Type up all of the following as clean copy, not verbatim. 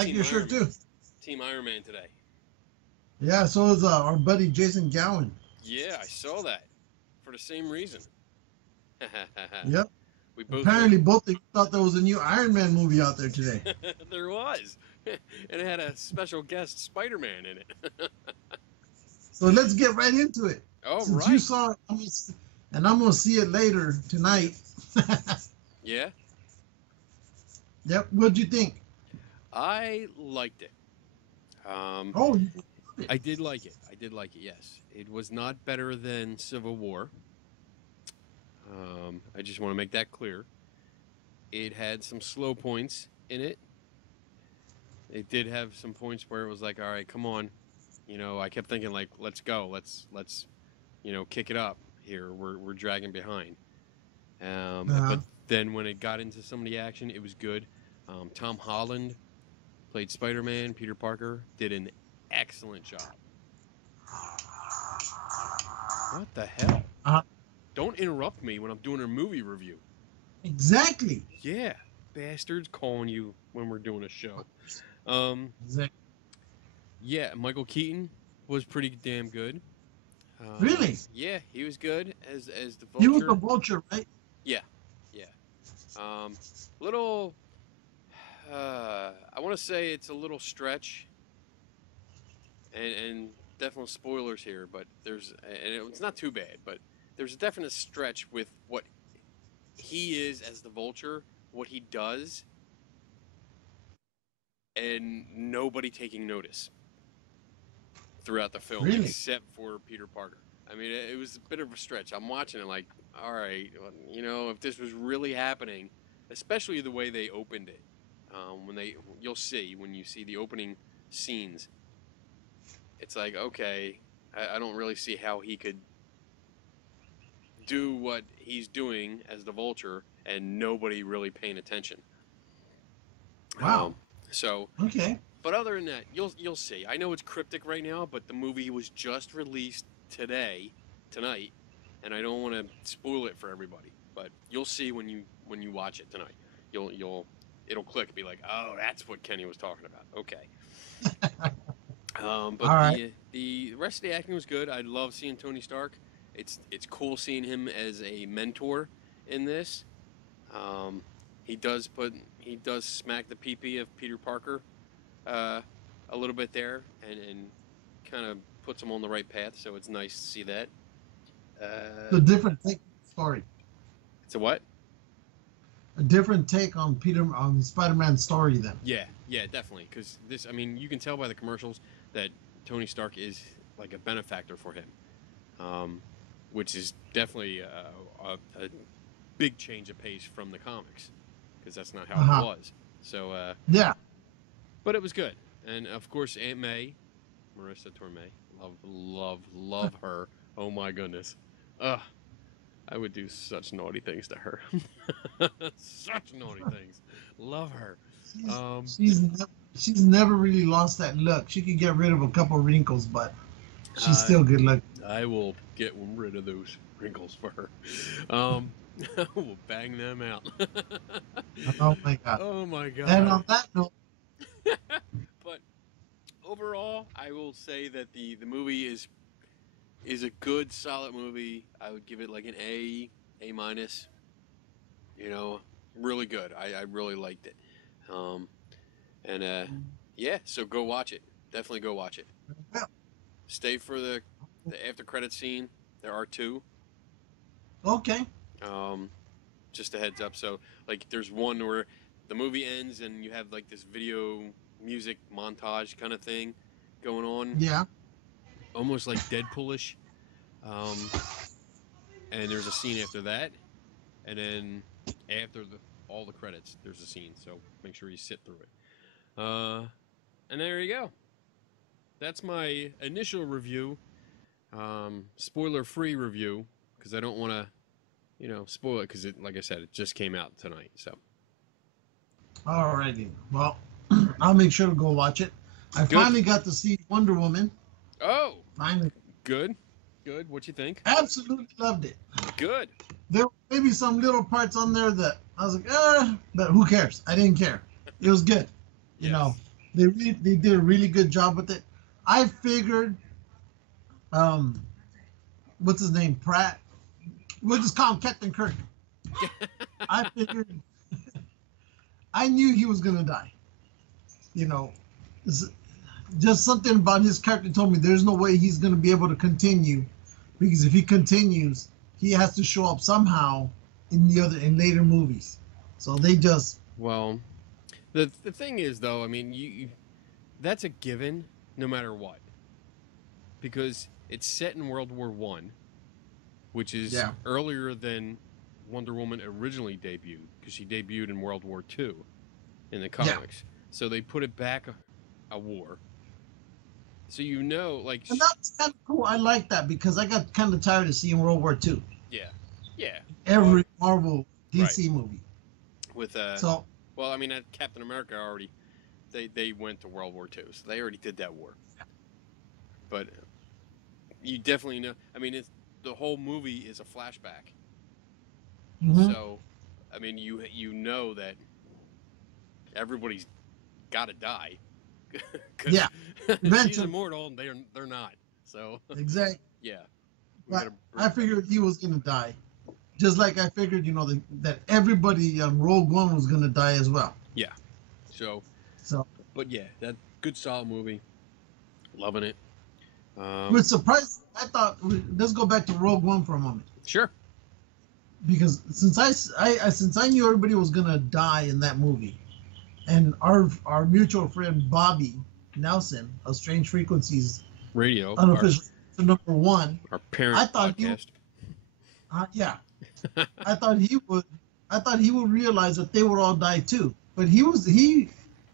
Like Team your Iron shirt Man. too. Team Iron Man today. Yeah, so is our buddy Jason Gowan. Yeah, I saw that. For the same reason. Yep. We both Apparently, both of you thought there was a new Iron Man movie out there today. There was. And it had a special guest Spider-Man in it. So let's get right into it. All Since you right. saw it, and I'm going to see it later tonight. Yeah, Yep. What'd you think? I liked it. Oh, you loved it. I did like it. I did like it, yes. It was not better than Civil War. I just want to make that clear. It had some slow points in it. It did have some points where it was like, all right, come on. You know, I kept thinking like, let's go. Let's kick it up here. We're dragging behind. But then when it got into some of the action, it was good. Tom Holland played Spider-Man. Peter Parker did an excellent job. What the hell? Don't interrupt me when I'm doing a movie review. Exactly. Yeah, bastards calling you when we're doing a show. Exactly. Yeah, Michael Keaton was pretty damn good. Really? Yeah, he was good as the Vulture. He was the Vulture, right? Yeah. Little. I want to say it's a little stretch. And definitely spoilers here, but it's not too bad, but there's a definite stretch with what he is as the Vulture, what he does, and nobody taking notice throughout the film, Really? except for Peter Parker. I mean, it was a bit of a stretch. I'm watching it like, all right, you know, if this was really happening, especially the way they opened it, you'll see when you see the opening scenes, it's like, okay, I don't really see how he could do what he's doing as the Vulture and nobody really paying attention. Wow. Okay. But other than that, you'll see. I know it's cryptic right now, but the movie was just released tonight, and I don't want to spoil it for everybody. But you'll see when you watch it tonight. It'll click. Be like, oh, that's what Kenny was talking about. Okay. But right. the rest of the acting was good. I love seeing Tony Stark. It's cool seeing him as a mentor in this. He does smack the pee-pee of Peter Parker a little bit there, and kind of puts him on the right path. So it's nice to see that. A different take on the story. It's a what? A different take on Spider-Man's story then. Yeah, definitely. Because this, I mean, you can tell by the commercials that Tony Stark is like a benefactor for him, which is definitely a big change of pace from the comics, because that's not how it was. So yeah, but it was good, and of course Aunt May, Marissa Tomei, love her. Oh my goodness, I would do such naughty things to her. Such naughty things. Love her. She's never really lost that look. She could get rid of a couple wrinkles, but she's still good looking. I will get rid of those wrinkles for her. I will bang them out. Oh my god. Oh my god. And on that note, but overall, I will say that the movie is a good, solid movie. I would give it like an A minus. You know, really good. I really liked it. Yeah, so go watch it. Definitely go watch it. Stay for the after credit scene. There are 2. okay. Just a heads up. So like, there's one where the movie ends and you have like this video music montage kind of thing going on. Yeah. Almost like Deadpoolish. And there's a scene after that, and then after all the credits, there's a scene. So make sure you sit through it. And there you go. That's my initial review, spoiler-free review, because I don't want to, spoil it, because like I said, it just came out tonight. So. Alrighty. Well, I'll make sure to go watch it. I finally got to see Wonder Woman. Oh. Finally. Good. What you think? Absolutely loved it. Good. There were maybe some little parts on there that I was like, but who cares? I didn't care. It was good. You know. They did a really good job with it. I figured, um, what's his name, Pratt. We'll just call him Captain Kirk. I figured, I knew he was gonna die. You know, just something about his character told me there's no way he's gonna be able to continue, because if he continues, he has to show up somehow in later movies. So they just Well, the thing is though, I mean, you that's a given no matter what, because it's set in World War One, which is earlier than Wonder Woman originally debuted, because she debuted in World War Two in the comics. So they put it back a war. So you know, like, and that's kind of cool. I like that because I got kind of tired of seeing World War II. Yeah. Every Marvel DC movie. With well, I mean, Captain America already, they went to World War II, so they already did that war. But you definitely know. I mean, the whole movie is a flashback. Mm-hmm. So, I mean, you know that everybody's got to die. Yeah, she's immortal, and they're not. So exactly. Yeah. But I figured he was gonna die, just like I figured, that everybody on Rogue One was gonna die as well. Yeah. So. But yeah, that good solid movie. Loving it. With surprise, I thought. Let's go back to Rogue One for a moment. Sure. Because since I knew everybody was gonna die in that movie, and our mutual friend Bobby Nelson of Strange Frequencies Radio, unofficial number one, our parent I thought podcast. I thought he would realize that they would all die too, but he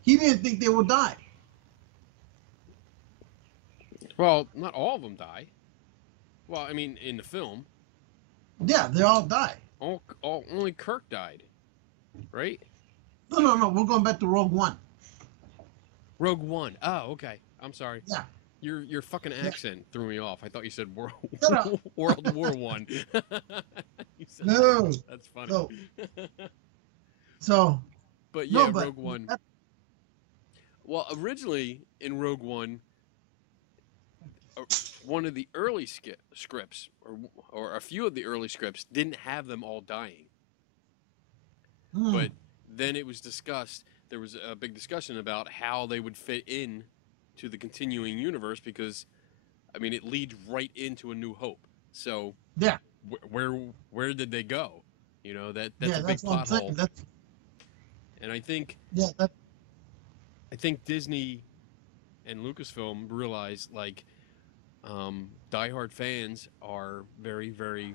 didn't think they would die. Well, not all of them die. Well, I mean, in the film. Yeah, they all die. Only Kirk died, right? No. We're going back to Rogue One. Rogue One. Oh, okay. I'm sorry. Yeah. Your fucking accent threw me off. I thought you said World War One. No. That's funny. No. So. But yeah, Rogue One. Well, originally in Rogue One, one of the early scripts, or a few of the early scripts, didn't have them all dying. But then it was discussed. There was a big discussion about how they would fit in to the continuing universe, because, I mean, it leads right into A New Hope. So yeah, where did they go? That's a big plot hole. And I think I think Disney and Lucasfilm realized, like, diehard fans are very, very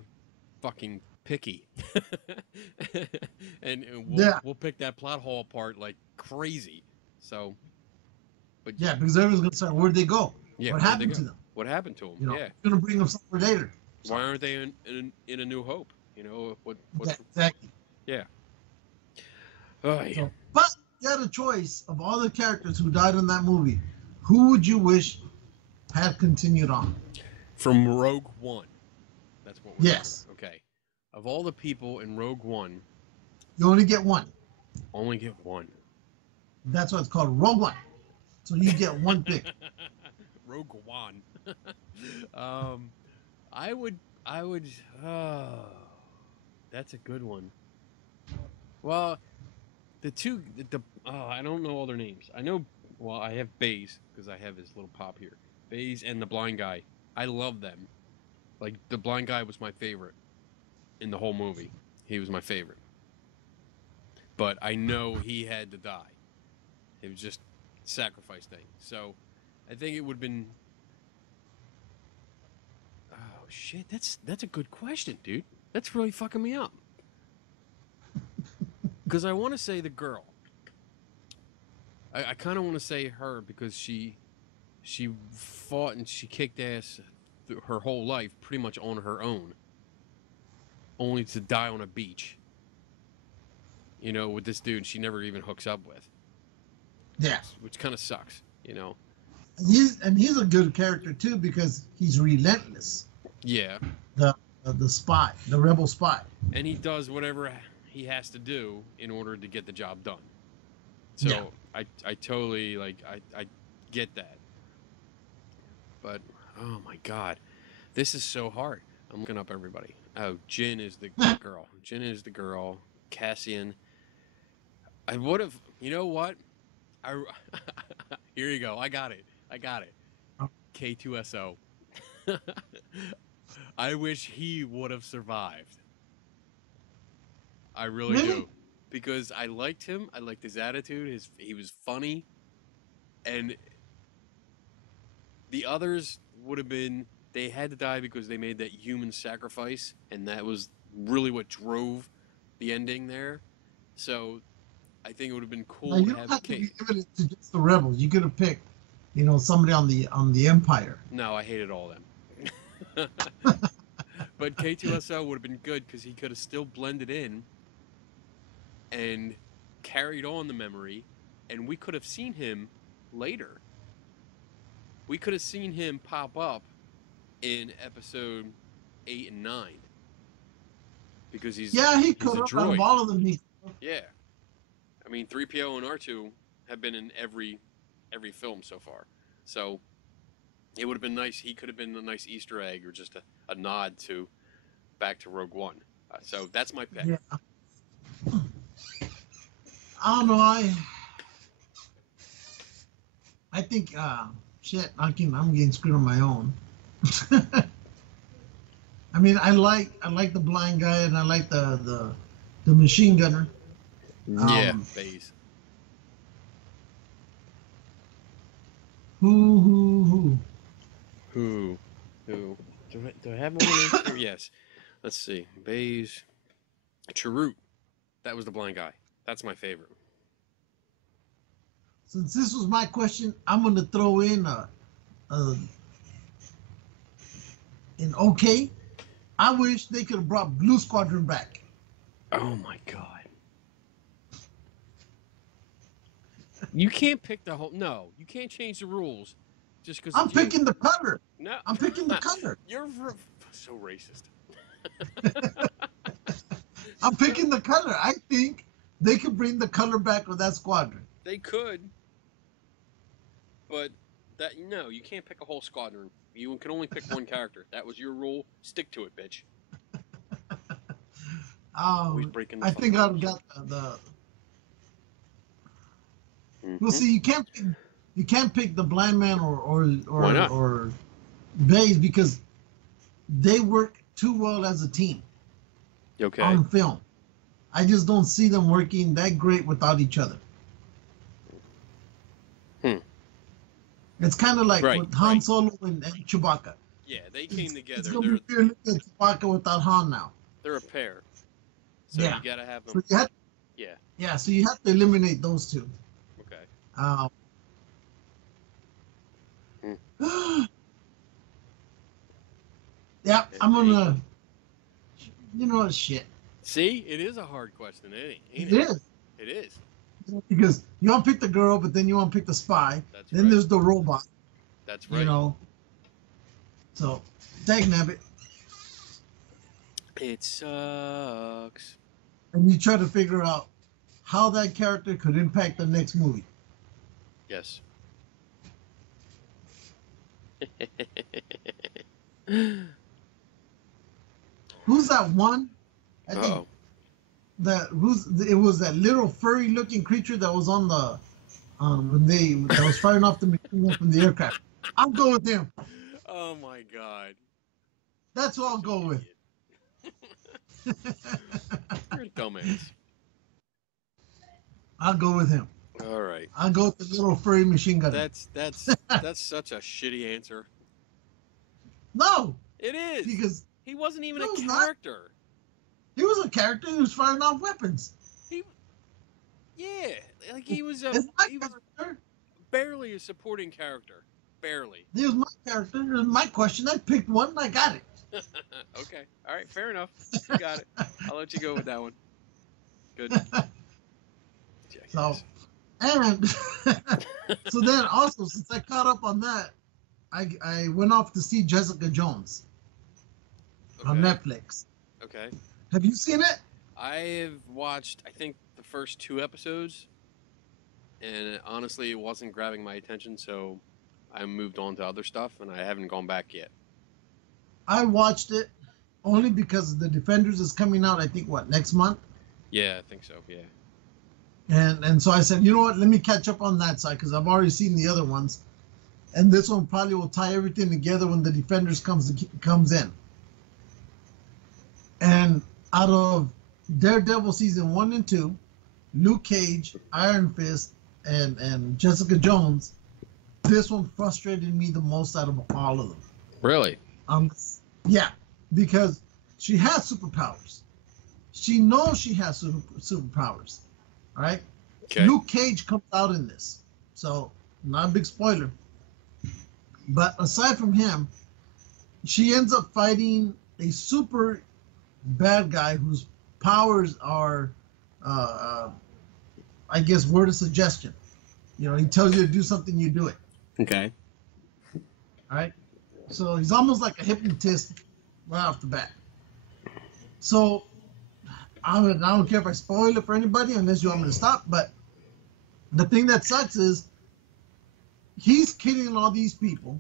fucking picky, and we'll pick that plot hole apart like crazy. So, but because everyone's gonna say, where'd they go? Yeah, what happened to them? What happened to them? We're gonna bring them somewhere later. So. Why aren't they in A New Hope? Exactly. Yeah. Oh, yeah. So, but you had a choice of all the characters who died in that movie. Who would you wish had continued on? From Rogue One. That's what we're talking about. Okay. Of all the people in Rogue One, you only get one. Only get one. That's why it's called Rogue One. So you get one pick. Rogue One. I would. That's a good one. Well, I don't know all their names. I know. Well, I have Baze, because I have his little pop here. Baze and the blind guy. I love them. Like, the blind guy was my favorite in the whole movie. He was my favorite. But I know he had to die. It was just a sacrifice thing. So, I think it would have been... Oh, shit. That's a good question, dude. That's really fucking me up. Because I want to say the girl. I kind of want to say her, because she fought and she kicked ass her whole life pretty much on her own, only to die on a beach, with this dude she never even hooks up with. Yeah. Which kind of sucks, He's a good character too, because he's relentless. Yeah. The spy, the rebel spy. And he does whatever he has to do in order to get the job done. So I totally like I get that. But oh my god, this is so hard. I'm looking up everybody. Oh, Jin is the girl. Jin is the girl. Cassian. I would have. You know what? I here you go. I got it. I got it. K2SO. I wish he would have survived. I really Really? do, because I liked him. I liked his attitude. He was funny, and the others would have been. They had to die because they made that human sacrifice, and that was really what drove the ending there. So I think it would have been Now cool you to don't have have to be Kate. limited to just the rebels. You could have picked, somebody on the Empire. No, I hated all them. But K2SO would have been good because he could have still blended in and carried on the memory, and we could have seen him later. We could have seen him pop up in episode 8 and 9 because Yeah, he he's could a have. Out of droid. all of them, Yeah, I mean 3PO and R2 have been in every film so far, so it would have been nice. He could have been a nice Easter egg or just a nod to back to Rogue One. So that's my pick. yeah. I don't know. I think shit. I'm getting screwed on my own. I mean, I like the blind guy, and I like the machine gunner. Yeah, Baze. Who? Who? Do I have one answer? Yes. Let's see. Baze. Chirrut. That was the blind guy. That's my favorite. Since this was my question, I'm going to throw in an okay. I wish they could have brought Blue Squadron back. Oh my god. You can't pick the whole. No, you can't change the rules just because. I'm picking the color. No. I'm picking the color. You're so racist. I'm picking the color. I think they could bring the color back with that squadron. They could, but no, you can't pick a whole squadron. You can only pick one character. That was your rule. Stick to it, bitch. Always breaking the I think fucking I've rules. got the. Mhm. Well, see, you can't pick the blind man Why not? or Baze because they work too well as a team Okay. on film. I just don't see them working that great without each other. It's kind of like with Han Solo and Chewbacca. Yeah, they came together. It's gonna be weird looking at Chewbacca without Han now. They're a pair. So Yeah. you gotta have them. So you have, Yeah. yeah, so you have to eliminate those two. Okay. Yeah, I'm gonna. You know what? Shit. See, it is a hard question, ain't It is. It is. Because you want to pick the girl, but then you want to pick the spy. That's then right. there's the robot. That's right. You know. So, dag nabbit. It sucks. And you try to figure out how that character could impact the next movie. Yes. Who's that one? I think it was that little furry looking creature that was on the that was firing off the machine gun from the aircraft. I'll go with him. Oh my god. That's who I'll go with. You're a dumbass. I'll go with him. All right. I'll go with the little furry machine gun. That's such a shitty answer. No. It is. Because he wasn't even No, a he's not. character. he was a character who was firing off weapons. Yeah, like he was It's my he was character. barely a supporting character. Barely. He was my character. It was my question. I picked one and I got it. Okay. All right. Fair enough. You got it. I'll let you go with that one. Good. So, and so then also, since I caught up on that, I went off to see Jessica Jones on Netflix. Okay. Have you seen it? I have watched, I think, the first 2 episodes. and honestly, it wasn't grabbing my attention, so I moved on to other stuff, and I haven't gone back yet. I watched it only because the Defenders is coming out. I think next month. Yeah, I think so. Yeah. And so I said, you know what? Let me catch up on that side because I've already seen the other ones, and this one probably will tie everything together when the Defenders comes in. And out of Daredevil season 1 and 2, Luke Cage, Iron Fist, and Jessica Jones, this one frustrated me the most out of all of them. Really? Yeah, because she has superpowers. She knows she has superpowers. All right. Okay. Luke Cage comes out in this, so not a big spoiler. But aside from him, she ends up fighting a super bad guy whose powers are, I guess, word of suggestion. You know, he tells you to do something, you do it. Okay. All right. So he's almost like a hypnotist right off the bat. So I don't care if I spoil it for anybody unless you want me to stop. But the thing that sucks is he's killing all these people,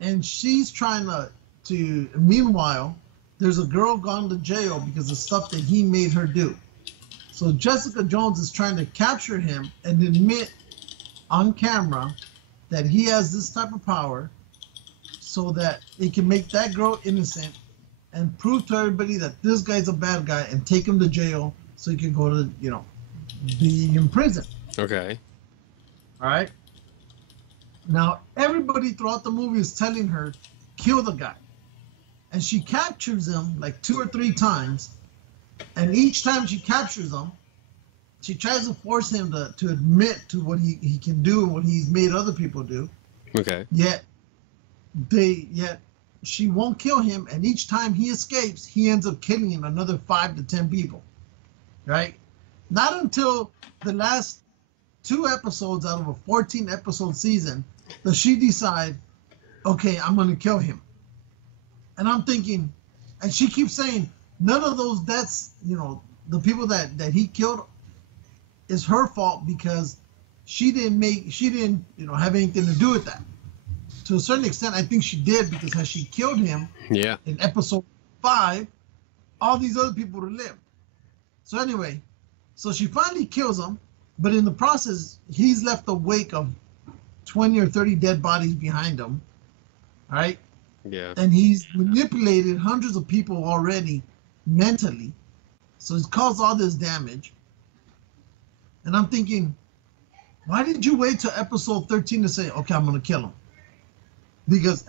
and she's trying to. Meanwhile, there's a girl gone to jail because of stuff that he made her do. So Jessica Jones is trying to capture him and admit on camera that he has this type of power, so that it can make that girl innocent and prove to everybody that this guy's a bad guy and take him to jail so he can go to, be in prison. Okay. All right. Now, everybody throughout the movie is telling her, kill the guy. And she captures him like 2 or 3 times. And each time she captures him, she tries to force him to admit to what he can do and what he's made other people do. Okay. Yet she won't kill him, and each time he escapes, he ends up killing another 5 to 10 people. Right? Not until the last 2 episodes out of a 14-episode season does she decide, okay, I'm going to kill him. And I'm thinking, and she keeps saying, none of those deaths, the people that he killed is her fault because she didn't have anything to do with that. To a certain extent, I think she did, because had she killed him in episode 5, all these other people would have lived. So anyway, so she finally kills him, but in the process, he's left a wake of 20 or 30 dead bodies behind him, right? Yeah. And he's manipulated hundreds of people already mentally. So he's caused all this damage. And I'm thinking, why did you wait till episode 13 to say, okay, I'm going to kill him? Because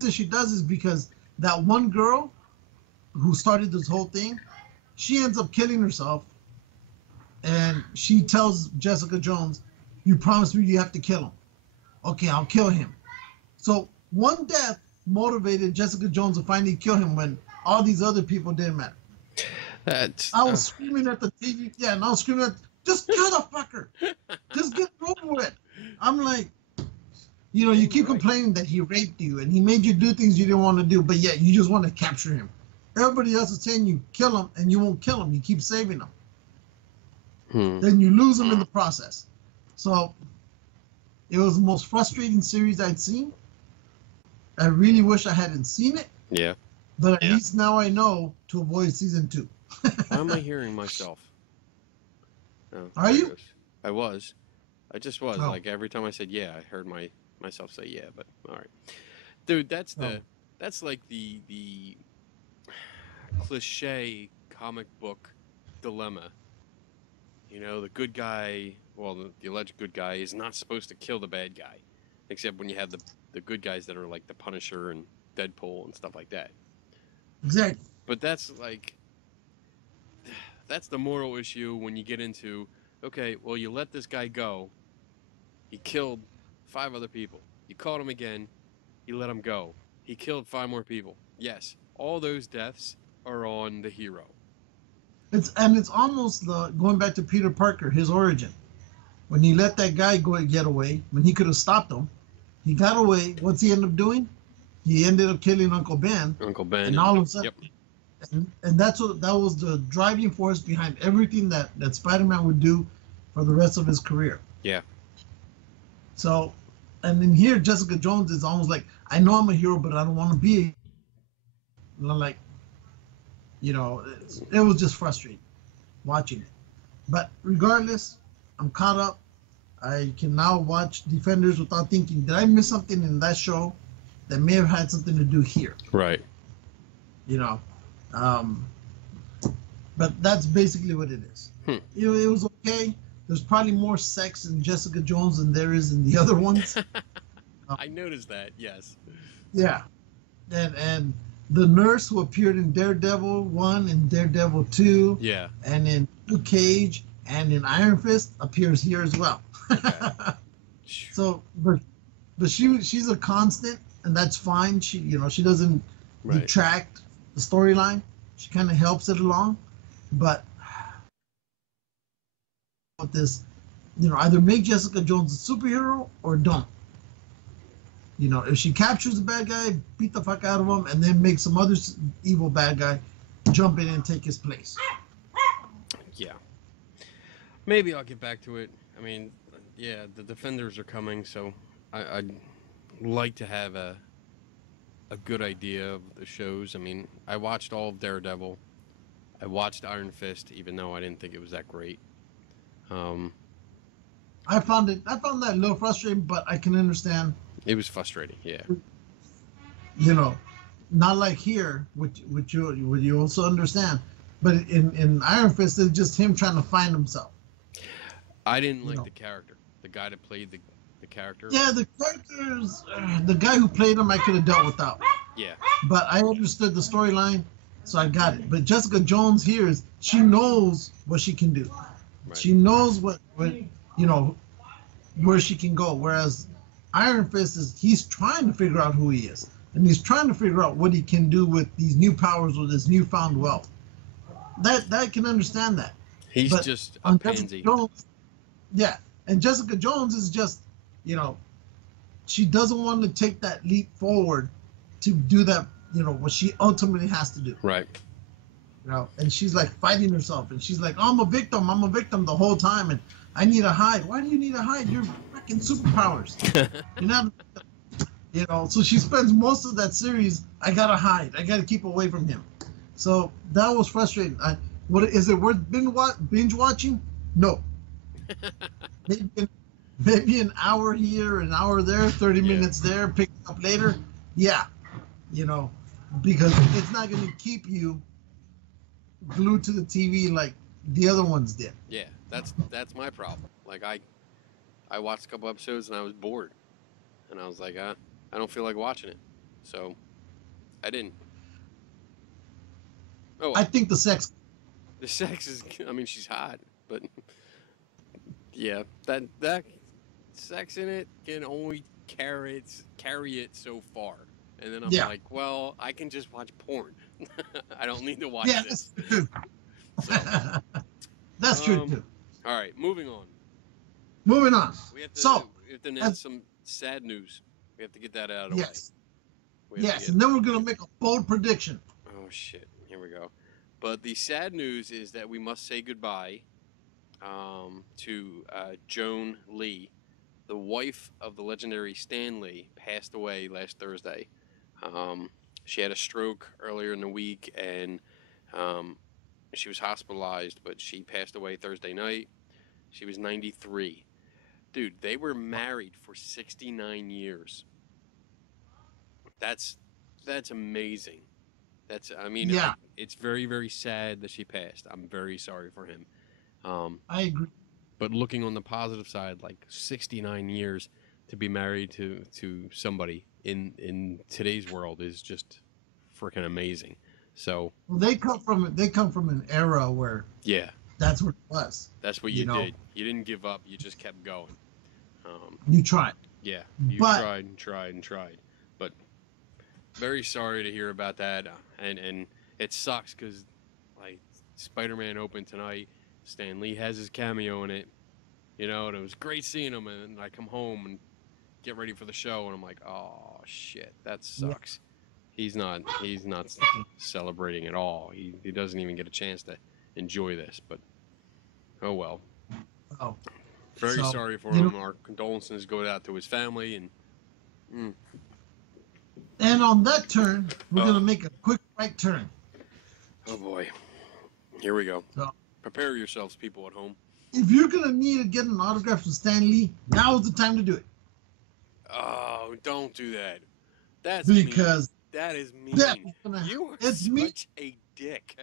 what she does is because that one girl who started this whole thing, she ends up killing herself. And she tells Jessica Jones, you promised me you have to kill him. Okay, I'll kill him. So one death motivated Jessica Jones to finally kill him when all these other people didn't matter. I was screaming at the TV. Yeah, and I was screaming just kill the fucker. Just get over it. I'm like, you keep complaining that he raped you and he made you do things you didn't want to do, but yet you just want to capture him. Everybody else is saying you kill him, and you won't kill him. You keep saving him. Then you lose him in the process. So it was the most frustrating series I'd seen. I really wish I hadn't seen it. Yeah. But at least now I know to avoid season 2. Why am I hearing myself? Oh, Are you? I was. I just was. Oh. Like every time I said yeah, I heard myself say yeah, but all right. Dude, that's like the cliche comic book dilemma. The good guy, the alleged good guy is not supposed to kill the bad guy, except when you have the good guys that are like the Punisher and Deadpool and stuff like that. Exactly. But that's the moral issue when you get into, okay, well, you let this guy go. He killed 5 other people. You caught him again. You let him go. He killed 5 more people. Yes, all those deaths are on the hero. It's almost going back to Peter Parker, his origin. When he let that guy get away, when he could have stopped him, he got away. What's he end up doing? He ended up killing Uncle Ben. Uncle Ben. And all of a sudden, and that was the driving force behind everything that Spider-Man would do for the rest of his career. Yeah. So, and in here, Jessica Jones is almost like, I know I'm a hero, but I don't want to be a hero. And I'm like, it was just frustrating watching it. But regardless, I'm caught up. I can now watch Defenders without thinking, did I miss something in that show that may have had something to do here? Right. You know, um, but that's basically what it is. It was okay. There's probably more sex in Jessica Jones than there is in the other ones. I noticed that. Yes. Yeah, and the nurse who appeared in Daredevil 1 and Daredevil 2, Yeah. and in Luke Cage and in Iron Fist appears here as well. Okay. So, but she's a constant, and that's fine. She doesn't Right. detract the storyline. She kind of helps it along, but with this, either make Jessica Jones a superhero or don't. If she captures the bad guy, beat the fuck out of him, and then make some other evil bad guy jump in and take his place. Yeah. Maybe I'll get back to it. I mean, yeah, the Defenders are coming, so I'd like to have a good idea of the shows. I mean, I watched all of Daredevil. I watched Iron Fist, even though I didn't think it was that great. I found that a little frustrating, but I can understand. It was frustrating, yeah. Not like here, which you also understand, but in Iron Fist, it's just him trying to find himself. I didn't like the character, the guy that played the character. Yeah, the characters, the guy who played him, I could have dealt without. Yeah. But I understood the storyline, so I got it. But Jessica Jones here she knows what she can do. Right. She knows what where she can go. Whereas Iron Fist he's trying to figure out who he is, and he's trying to figure out what he can do with these new powers, with his newfound wealth. That I can understand that. He's just a pansy. Jones, yeah, and Jessica Jones is just, she doesn't want to take that leap forward to do that, what she ultimately has to do. Right. And she's like fighting herself, and she's like, oh, I'm a victim the whole time, and I need to hide. Why do you need to hide? You're freaking superpowers. You're not, so she spends most of that series, I gotta hide. I gotta keep away from him. So that was frustrating. Is it worth binge watching? No. Maybe an hour here, an hour there, 30 minutes there, pick it up later. Yeah. Because it's not going to keep you glued to the TV like the other ones did. Yeah, that's my problem. Like I watched a couple episodes and I was bored, and I was like, I don't feel like watching it, so I didn't. Oh, I think the sex is. I mean, she's hot, but yeah, that sex in it can only carry it so far. And then I'm like, well, I can just watch porn. I don't need to watch this. That's true too. All right, moving on. We have to announce some sad news. We have to get that out of the way. Yes, and then we're going to make a bold prediction. Oh, shit. Here we go. But the sad news is that we must say goodbye to Joan Lee. The wife of the legendary Stan Lee passed away last Thursday. She had a stroke earlier in the week, and she was hospitalized, but she passed away Thursday night. She was 93. Dude, they were married for 69 years. That's amazing. It's very, very sad that she passed. I'm very sorry for him. I agree. But looking on the positive side, like 69 years to be married to somebody in today's world is just freaking amazing. So they come from an era where that's what it was. That's what you did. You didn't give up. You just kept going. You tried. Yeah, tried and tried and tried. But very sorry to hear about that, and it sucks because like Spiderman opened tonight. Stan Lee has his cameo in it, and it was great seeing him. And I come home and get ready for the show, and I'm like, oh shit, that sucks. Yeah. He's not celebrating at all. He doesn't even get a chance to enjoy this. But oh well. Oh, Very So, sorry for you him. know, Our condolences go out to his family. And and on that turn, we're Oh. gonna make a quick right turn. oh boy, here we go. So, Prepare yourselves, people at home. if you're gonna need to get an autograph from Stan Lee, now is the time to do it. Oh, don't do that. That's Because mean. That is mean. that's gonna You are it's such mean. a dick.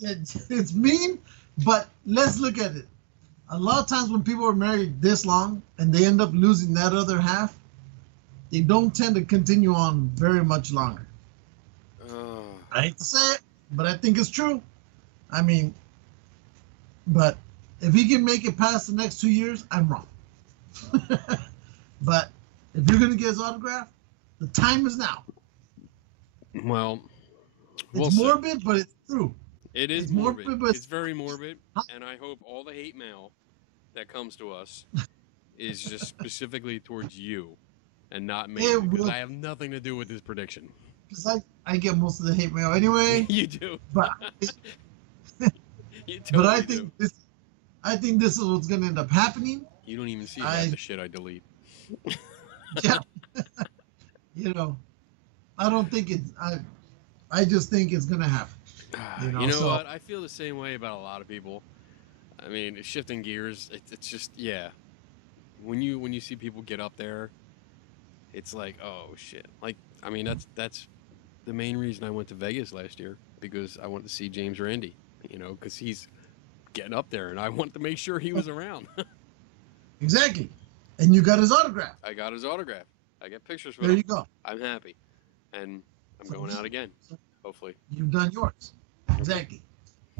It's mean, but let's look at it. A lot of times when people are married this long and they end up losing that other half, they don't tend to continue on very much longer. Oh. I hate to say it, but I think it's true. I mean, but if he can make it past the next 2 years, I'm wrong. But if you're gonna get his autograph, the time is now. Well, It's morbid, but it's true. It is It's morbid. morbid, but It's very morbid, and I hope all the hate mail that comes to us is just specifically towards you and not me, because I have nothing to do with this prediction. Because I get most of the hate mail anyway. You do. But you totally but I do. think this is what's gonna end up happening. You don't even see half the shit I delete. Yeah. You know, I don't think it's. I just think it's gonna happen. You know what? I feel the same way about a lot of people. I mean, shifting gears, it's just, yeah. When you see people get up there, it's like, oh shit. Like, I mean, that's the main reason I went to Vegas last year, because I wanted to see James Randi, you know, because he's getting up there, and I wanted to make sure he was around. Exactly. And you got his autograph. I got his autograph. I got pictures with him. There you go. I'm happy. And I'm going out again, hopefully. You've done yours. Exactly.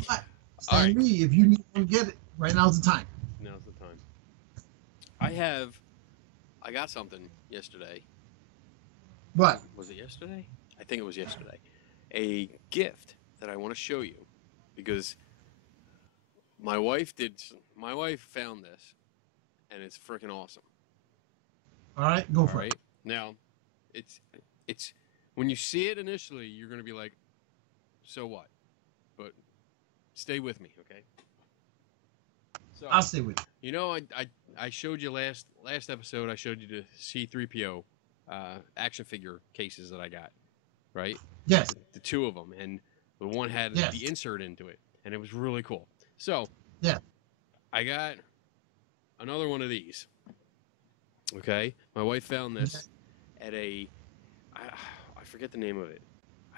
But All right. me, if you need to get it, right now's the time. Now's the time. I got something yesterday. What? Was it yesterday? I think it was yesterday. A gift that I want to show you, because my wife found this, and it's freaking awesome. All right, go for it. Now, it's when you see it initially, you're going to be like, so what? But stay with me, okay? So, I'll stay with you. You know, I showed you last episode, I showed you the C-3PO action figure cases that I got, right? Yes. The two of them, and the one had the insert into it, and it was really cool. So, yeah, I got another one of these. Okay, my wife found this at I forget the name of it.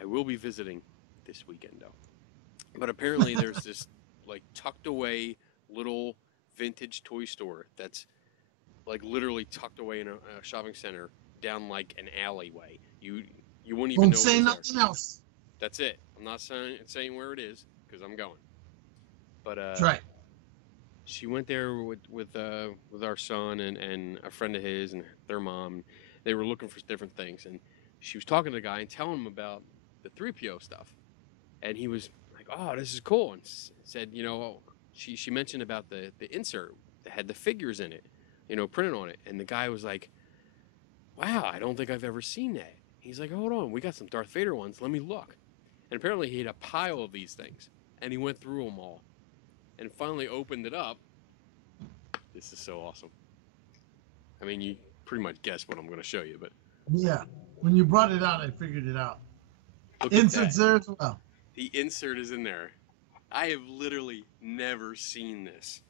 I will be visiting this weekend though. But apparently there's this like tucked away little vintage toy store that's like literally tucked away in a shopping center down like an alleyway. You wouldn't even know. Don't say nothing else. That's it. I'm not saying where it is because I'm going. But that's right. She went there with our son and a friend of his and their mom. They were looking for different things, and she was talking to the guy and telling him about the 3PO stuff. And he was like, "Oh, this is cool," and said, you know, she mentioned about the insert that had the figures in it, you know, printed on it. And the guy was like, "Wow, I don't think I've ever seen that." He's like, "Hold on, we got some Darth Vader ones. Let me look." And apparently he had a pile of these things, and he went through them all. And finally opened it up. This is so awesome. I mean, you pretty much guessed what I'm going to show you, but... Yeah. When you brought it out, I figured it out. Look Insert's there as well. The insert is in there. I have literally never seen this.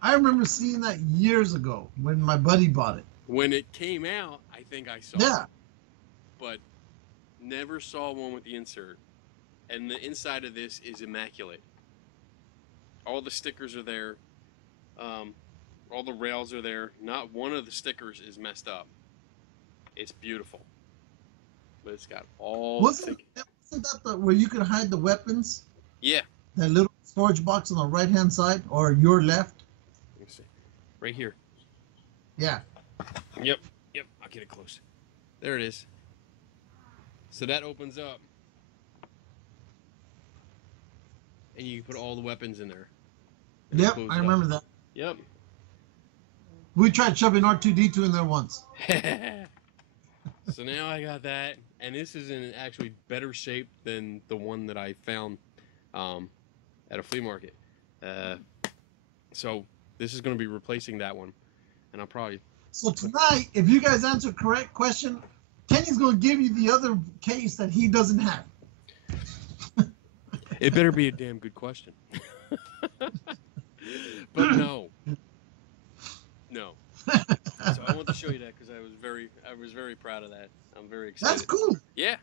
I remember seeing that years ago when my buddy bought it. When it came out, I think I saw it. But never saw one with the insert. And the inside of this is immaculate. All the stickers are there. All the rails are there. Not one of the stickers is messed up. It's beautiful. But it's got all Wasn't that where you could hide the weapons? Yeah. That little storage box on the right-hand side or your left? Let me see. Right here. Yeah. Yep. I'll get it close. There it is. So that opens up. And you can put all the weapons in there. Yep, I remember that. Yep. We tried shoving R2-D2 in there once. So now I got that, and this is in actually better shape than the one that I found at a flea market. So This is going to be replacing that one, and I'll probably. So tonight, if you guys answer correct question, Kenny's going to give you the other case that he doesn't have. It better be a damn good question. But no. So I want to show you that because I was very proud of that. I'm very excited. That's cool. Yeah.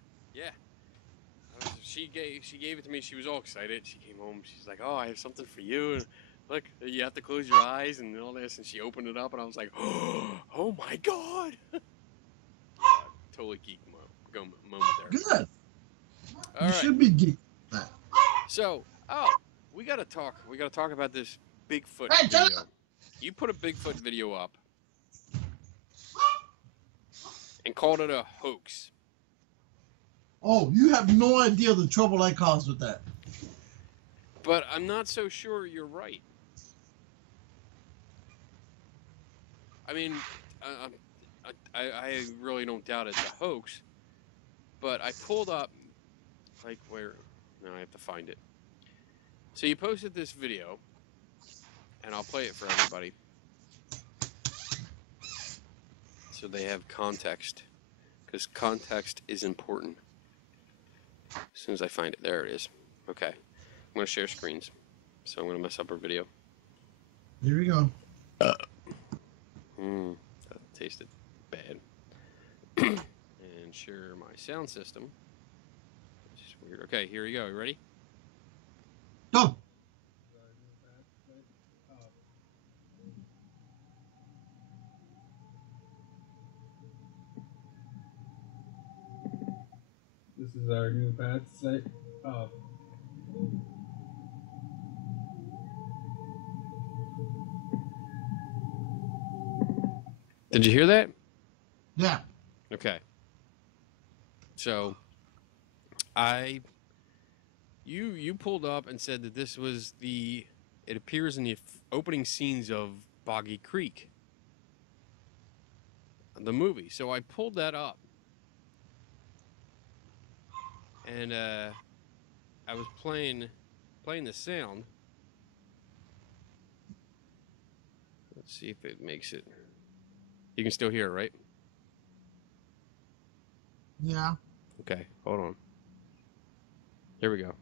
She gave it to me. She was all excited. She came home. She's like, "Oh, I have something for you. And look, you have to close your eyes and all this." And she opened it up, and I was like, "Oh my god!" Totally geek moment there. Good. All right. Should be geek. So, we gotta talk. We gotta talk about this Bigfoot Hey, video. You put a Bigfoot video up and called it a hoax. Oh, you have no idea the trouble I caused with that. But I'm not so sure you're right. I mean, I really don't doubt it's a hoax. But I pulled up, like, where... Now I have to find it. So you posted this video, and I'll play it for everybody, so they have context, because context is important. As soon as I find it, there it is. Okay, I'm going to share screens, so I'm going to mess up our video. Here we go. That tasted bad. And share my sound system. It's weird. Okay, here we go. You ready? Go. This is our new bad site. Did you hear that? Yeah. Okay. So, you pulled up and said that this was it appears in the opening scenes of Boggy Creek, the movie. So I pulled that up, and I was playing the sound. Let's see if it makes it. You can still hear it, right? Yeah. Okay, hold on. Here we go.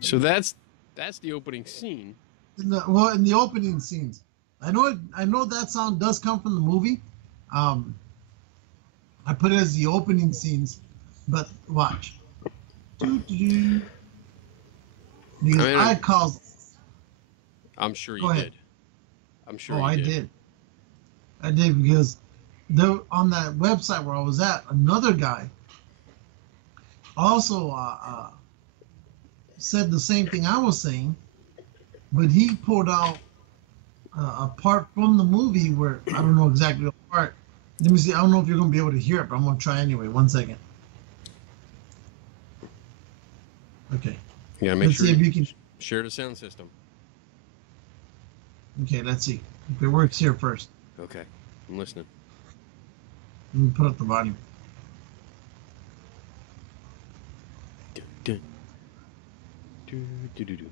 So that's the opening scene. In the opening scenes, I know that sound does come from the movie. I put it as the opening scenes, but watch. Because I caused. I'm sure you did. I'm sure. Oh, you did. I did because on that website where I was at, another guy also said the same thing I was saying, but he pulled out a part from the movie where I don't know exactly what part. Let me see. I don't know if you're gonna be able to hear it, but I'm gonna try anyway. 1 second. Okay. Yeah, make Let's sure see if you can share the sound system. Okay, let's see if it works here first. Okay, I'm listening. Let me put up the volume. Dun, dun. Do, do, do, do.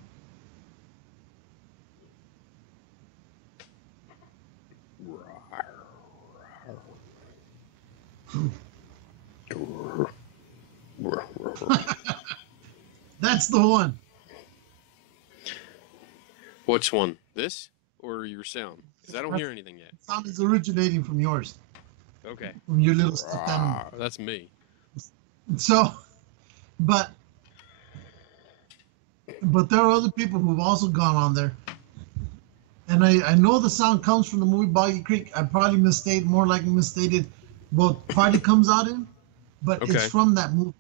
That's the one. Which one? This or your sound? Because I don't hear anything yet. The sound is originating from yours. Okay. From your little stuffed animal. That's me. So, but there are other people who've also gone on there. And I know the sound comes from the movie Boggy Creek. I probably misstated what part it comes out in, but it's from that movie.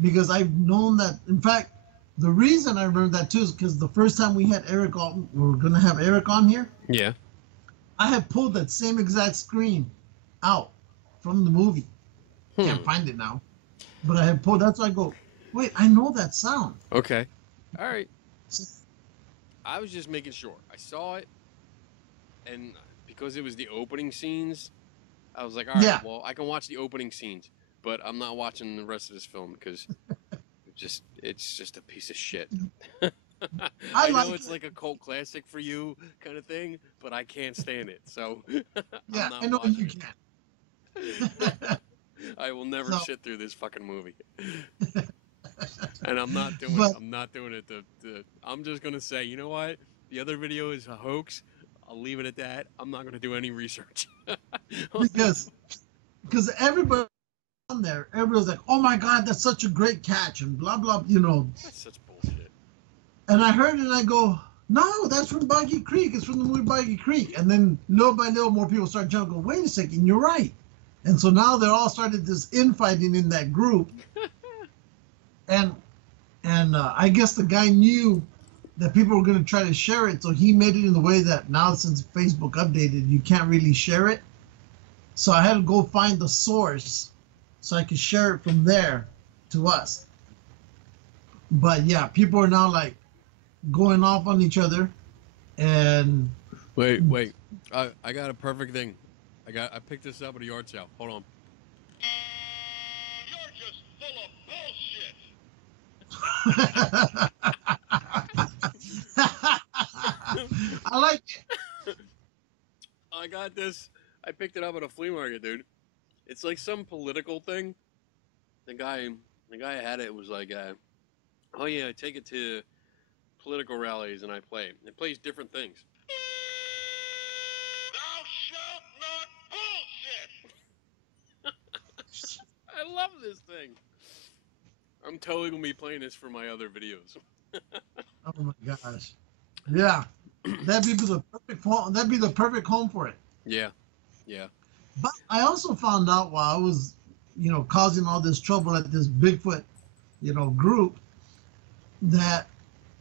Because I've known that, in fact, the reason I remember that too is because the first time we had Eric on, we were going to have Eric on here. Yeah. I had pulled that same exact screen out from the movie. Can't find it now. But I had pulled, that's why I go, wait, I know that sound. Okay. All right. I was just making sure. I saw it, and because it was the opening scenes, I was like, all right, Yeah. well, I can watch the opening scenes, but I'm not watching the rest of this film because it's just a piece of shit. I know like it's like a cult classic for you kind of thing, but I can't stand it, so I'm Yeah, I not know watching you it. can. I will never So, sit through this fucking movie. And I'm not doing but it. I'm not doing it. I'm just going to say, you know what? The other video is a hoax. I'll leave it at that. I'm not going to do any research. because everybody on there, everybody's like, "Oh my God, that's such a great catch," and blah blah, That's such bullshit. And I heard it, and I go, "No, that's from Boggy Creek. It's from the movie Boggy Creek." And then little by little, more people start jumping. Wait a second, you're right. And so now they're all started this infighting in that group, and I guess the guy knew that people were going to try to share it, so he made it in the way that now, since Facebook updated, you can't really share it. So I had to go find the source so I could share it from there to us. But yeah, people are now like going off on each other, and Wait. I got a perfect thing. I picked this up at a yard sale. Hold on. You're just full of bullshit. I like it. I got this. I picked it up at a flea market, dude. It's like some political thing. The guy had it was like, oh yeah, I take it to political rallies and I play. It plays different things. Thou shalt not bullshit. I love this thing. I'm totally gonna be playing this for my other videos. Oh my gosh. Yeah. That'd be the perfect home. That'd be the perfect home for it. Yeah. But I also found out while I was, causing all this trouble at this Bigfoot, group, that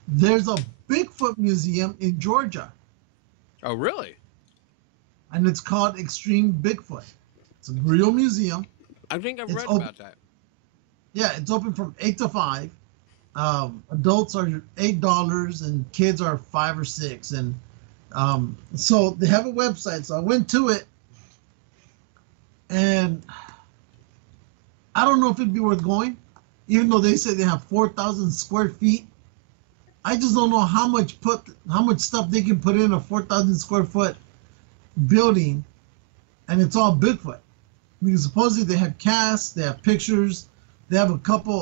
there's a Bigfoot museum in Georgia, Oh really? and it's called Extreme Bigfoot. It's a real museum. I think I've It's read open. about that. Yeah, it's open from 8 to 5. Adults are $8 and kids are 5 or 6. And so they have a website. So I went to it, and I don't know if it'd be worth going, even though they say they have 4,000 square feet. I just don't know how much stuff they can put in a 4,000 square foot building, and it's all Bigfoot. Because supposedly they have casts, they have pictures, they have a couple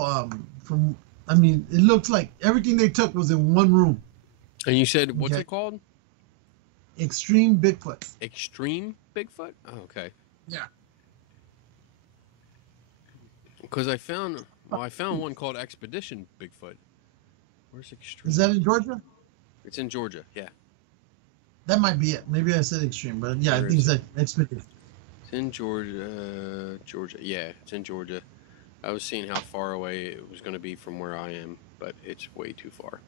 it looks like everything they took was in one room. And you said, what's Okay. it called? Extreme Bigfoot. Extreme Bigfoot? Oh, okay. Yeah. Because I found one called Expedition Bigfoot. Where's Extreme? Is that in Georgia? It's in Georgia, yeah. That might be it. Maybe I said extreme, but yeah, Where I think is it's Expedition. It's in Georgia. Yeah, it's in Georgia. I was seeing how far away it was going to be from where I am, but it's way too far.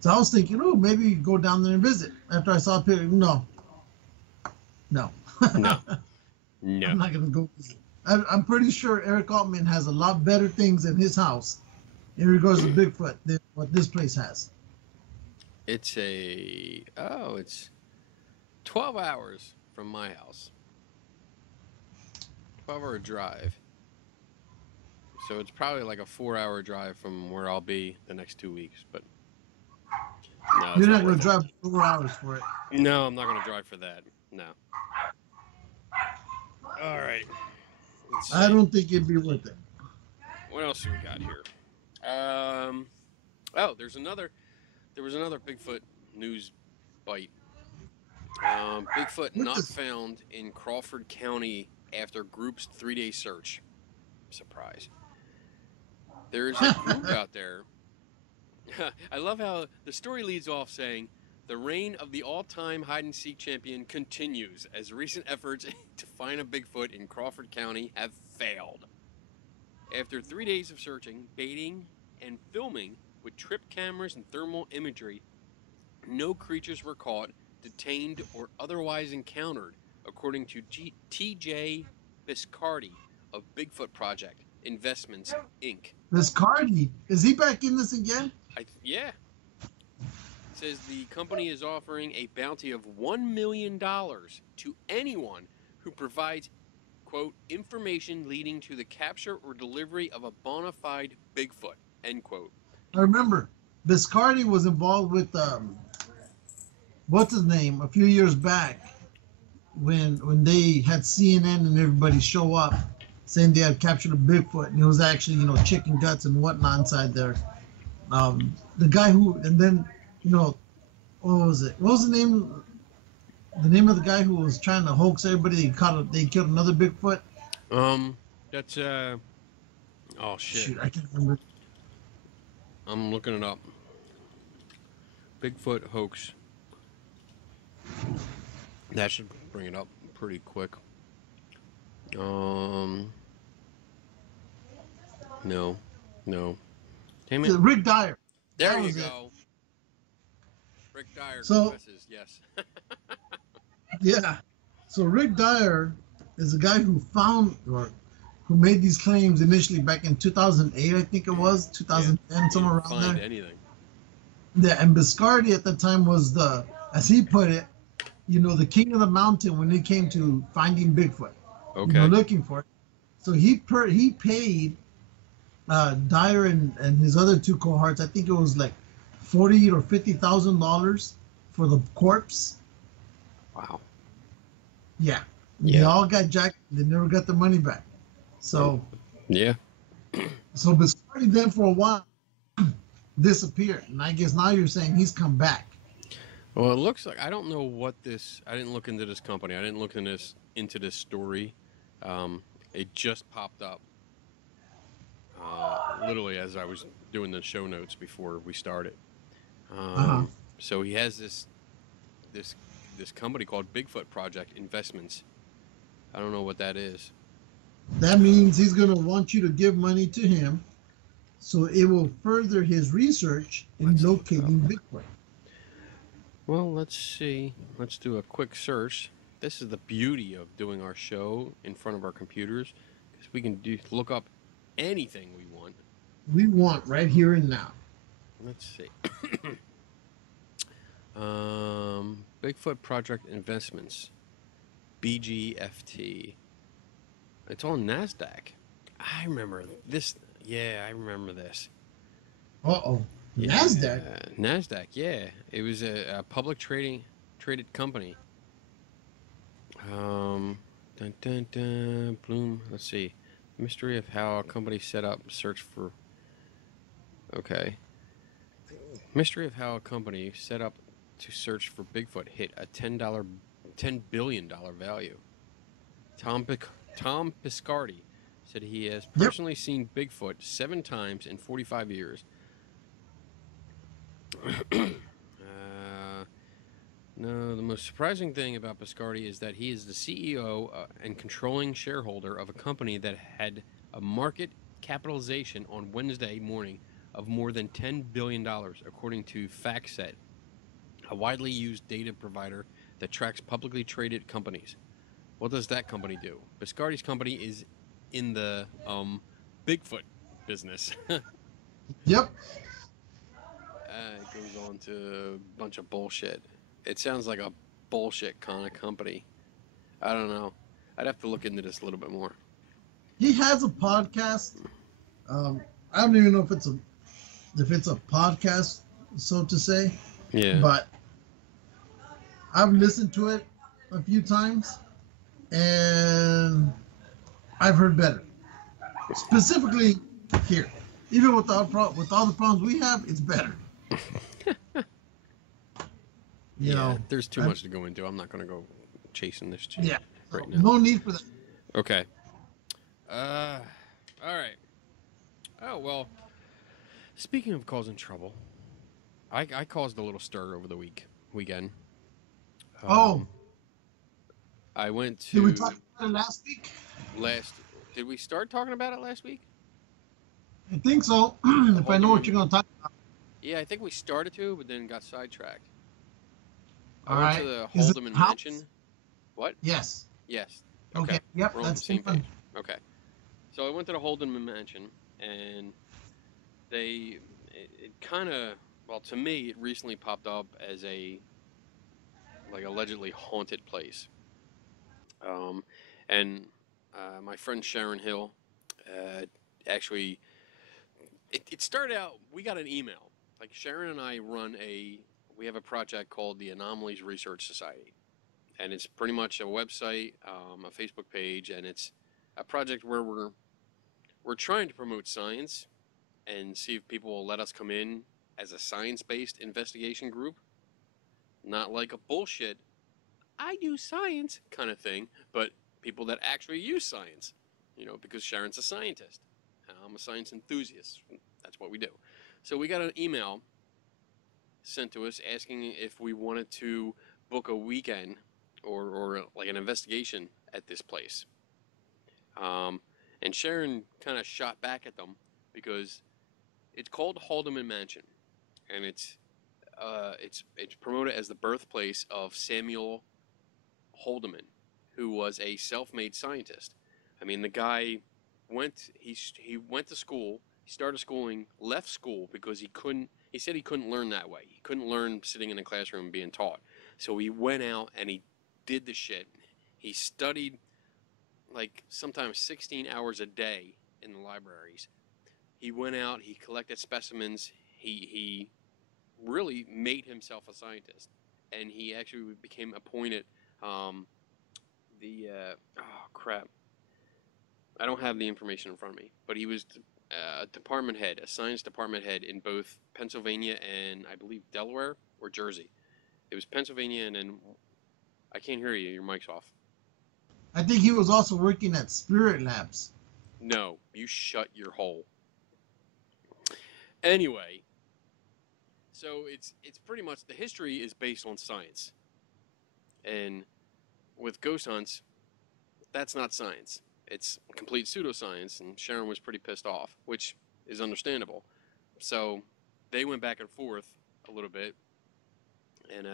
So I was thinking, maybe go down there and visit. After I saw a picture, no. No. I'm not gonna go visit. I'm pretty sure Eric Altman has a lot better things in his house in regards to Bigfoot than what this place has. It's 12 hours from my house. 12-hour drive. So it's probably like a 4-hour drive from where I'll be the next 2 weeks, but no, You're not worth gonna it. drive 4 hours for it. No, I'm not going to drive for that. No. All right. Let's see. I don't think it'd be worth it. What else do we got here? There was another Bigfoot news bite. Bigfoot not found in Crawford County after group's 3-day search. Surprise. There is a group out there. I love how the story leads off saying, the reign of the all-time hide-and-seek champion continues as recent efforts to find a Bigfoot in Crawford County have failed. After 3 days of searching, baiting, and filming with trip cameras and thermal imagery, no creatures were caught, detained, or otherwise encountered, according to T.J. Biscardi of Bigfoot Project Investments, Inc. This Cardi, is he back in this again? Yeah. says the company is offering a bounty of $1 million to anyone who provides, quote, information leading to the capture or delivery of a bona fide Bigfoot, end quote. I remember Biscardi was involved with what's his name a few years back when they had CNN and everybody show up saying they had captured a Bigfoot, and it was actually, you know, chicken guts and whatnot inside there. The guy who, and then, you know, what was it? What was the name? The name of the guy who was trying to hoax everybody. They killed another Bigfoot. That's oh shit. Shoot, I can't remember. I'm looking it up. Bigfoot hoax. That should bring it up pretty quick. No. Damn it. Rick Dyer. There That you was go. Rick Dyer So- confesses, yes. Yeah. So Rick Dyer is the guy who found or who made these claims initially back in 2008, I think it was 2010, somewhere around Find there. anything. Yeah, and Biscardi at the time was the, as he put it, you know, the king of the mountain when it came to finding Bigfoot. Okay. You know, looking for it. So he paid Dyer and his other two cohorts, I think it was like $40,000 or $50,000 for the corpse. Wow. Yeah. Yeah. They all got jacked. They never got their money back. So Yeah. so Biscardi then for a while disappeared, and I guess now you're saying he's come back. Well, it looks like I don't know what this. I didn't look into this company. I didn't look into this story. It just popped up literally as I was doing the show notes before we started. So he has this company called Bigfoot Project Investments. I don't know what that is. That means he's going to want you to give money to him, so it will further his research in Let's look locating Bigfoot. Well, let's see. Let's do a quick search. This is the beauty of doing our show in front of our computers, because we can look up anything we want. We want right here and now. Let's see. Bigfoot Project Investments, BGFT. It's on NASDAQ. I remember this. Yeah, I remember this. Uh-oh. Yeah, NASDAQ? NASDAQ, yeah. It was a public traded company. Dun, dun, dun, Bloom. Let's see. Mystery of how a company set up search for. Okay. Mystery of how a company set up to search for Bigfoot hit a $10 billion value. Tom Biscardi said he has personally seen Bigfoot 7 times in 45 years. No, the most surprising thing about Biscardi is that he is the CEO and controlling shareholder of a company that had a market capitalization on Wednesday morning of more than $10 billion, according to FactSet, a widely used data provider that tracks publicly traded companies. What does that company do? Biscardi's company is in the Bigfoot business. Yep. It goes on to a bunch of bullshit. It sounds like a bullshit kind of company. I don't know. I'd have to look into this a little bit more. He has a podcast. I don't even know if it's a podcast, so to say. Yeah. But I've listened to it a few times, and I've heard better. Specifically here, even with all the problems we have, it's better. You know, there's too much to go into. I'm not going to go chasing this shit yeah, right now. no need for that. Okay. All right. Oh, well, speaking of causing trouble, I caused a little stir over the weekend. I went to... Did we talk about it last week? Did we start talking about it last week? I think so. If I know what you're going to talk about. Yeah, I think we started to, but then got sidetracked. All I went right. to the Is it Haldeman house? Mansion. What? Yes. Yes. Okay. Yep. We're on That's the same fun. page. Okay. So I went to the Haldeman Mansion, and it kind of Well, to me, it recently popped up as a like allegedly haunted place. Um, and my friend Sharon Hill actually, it started out. We got an email. Like Sharon and I we have a project called the Anomalies Research Society, and it's pretty much a website, a Facebook page, and it's a project where we're trying to promote science and see if people will let us come in as a science-based investigation group, not like a bullshit I use science kind of thing, but people that actually use science, because Sharon's a scientist. I'm a science enthusiast. That's what we do. So we got an email sent to us asking if we wanted to book a weekend or like an investigation at this place. And Sharon kind of shot back at them because it's called Haldeman Mansion, and it's promoted as the birthplace of Samuel Haldeman, who was a self-made scientist. I mean, the guy he went to school, he started schooling, left school because he said he couldn't learn that way. He couldn't learn sitting in a classroom being taught. So he went out and he did the shit. He studied like sometimes 16 hours a day in the libraries. He went out, he collected specimens, he really made himself a scientist. And he actually became appointed oh crap, I don't have the information in front of me, but he was a department head, a science department head in both Pennsylvania and I believe Delaware or Jersey. It was Pennsylvania, and then I can't hear you. Your mic's off. I think he was also working at Spirit Labs. No, you shut your hole. Anyway, so it's pretty much the history is based on science, and with ghost hunts, that's not science. It's complete pseudoscience, and Sharon was pretty pissed off, which is understandable. So they went back and forth a little bit, and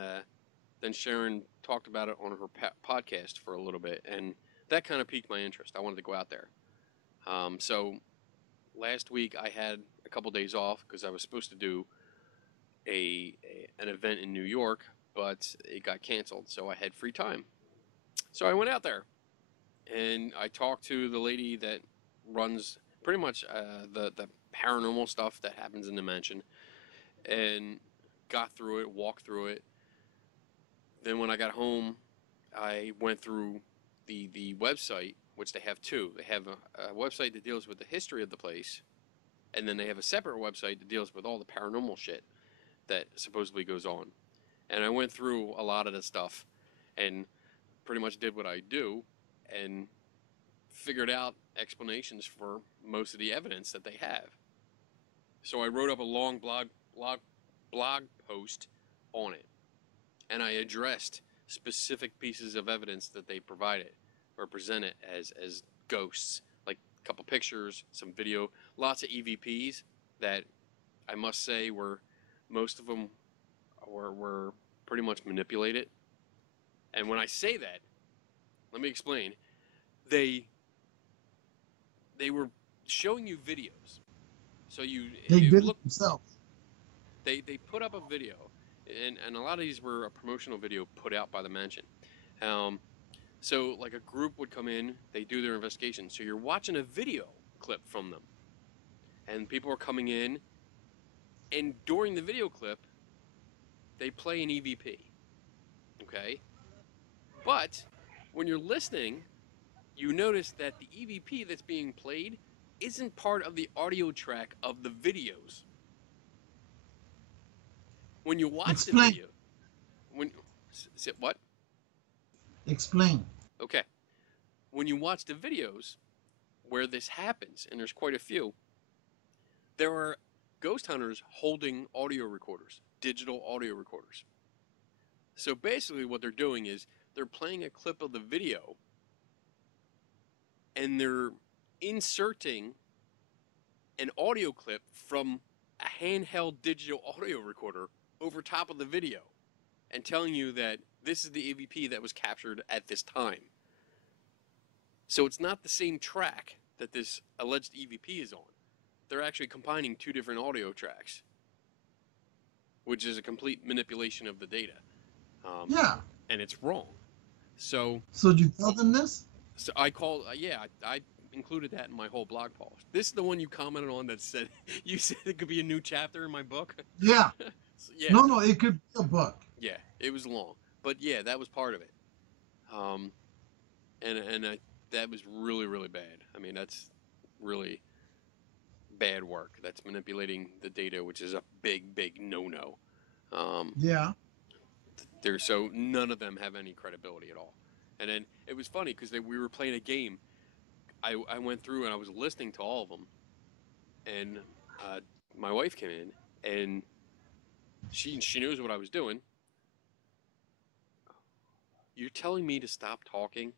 then Sharon talked about it on her podcast for a little bit, and that kind of piqued my interest. I wanted to go out there. So last week I had a couple days off because I was supposed to do an event in New York, but it got canceled, so I had free time. So I went out there, and I talked to the lady that runs pretty much the paranormal stuff that happens in the mansion, and got through it, walked through it. Then when I got home, I went through the website, which they have two. They have a website that deals with the history of the place, and then they have a separate website that deals with all the paranormal shit that supposedly goes on. And I went through a lot of the stuff and pretty much did what I do and figured out explanations for most of the evidence that they have. So I wrote up a long blog post on it, and I addressed specific pieces of evidence that they provided or presented as ghosts, like a couple pictures, some video, lots of EVPs that I must say most of them were pretty much manipulated. And when I say that, let me explain. They were showing you videos. So They you did look it themselves. they put up a video, and a lot of these were a promotional video put out by the mansion. So like a group would come in, they do their investigation. So you're watching a video clip from them, and people are coming in, and during the video clip, they play an EVP. Okay, but when you're listening, you notice that the EVP that's being played isn't part of the audio track of the videos. When you watch the Explain. video, what? Explain. Okay. When you watch the videos where this happens, and there's quite a few, there are ghost hunters holding audio recorders, digital audio recorders. So basically what they're doing is they're playing a clip of the video, and they're inserting an audio clip from a handheld digital audio recorder over top of the video and telling you that this is the EVP that was captured at this time. So it's not the same track that this alleged EVP is on. They're actually combining two different audio tracks. which is a complete manipulation of the data. Yeah. And it's wrong. So did you tell them this? So I called, I included that in my whole blog post. This is the one you commented on that said, you said it could be a new chapter in my book? Yeah. So, yeah. No, it could be a book. Yeah, it was long. But yeah, that was part of it. That was really, really bad. I mean, that's really bad work. That's manipulating the data, which is a big, big no-no. Yeah. So none of them have any credibility at all. And then it was funny because we were playing a game. I went through and I was listening to all of them, and my wife came in and she knows what I was doing. You're telling me to stop talking?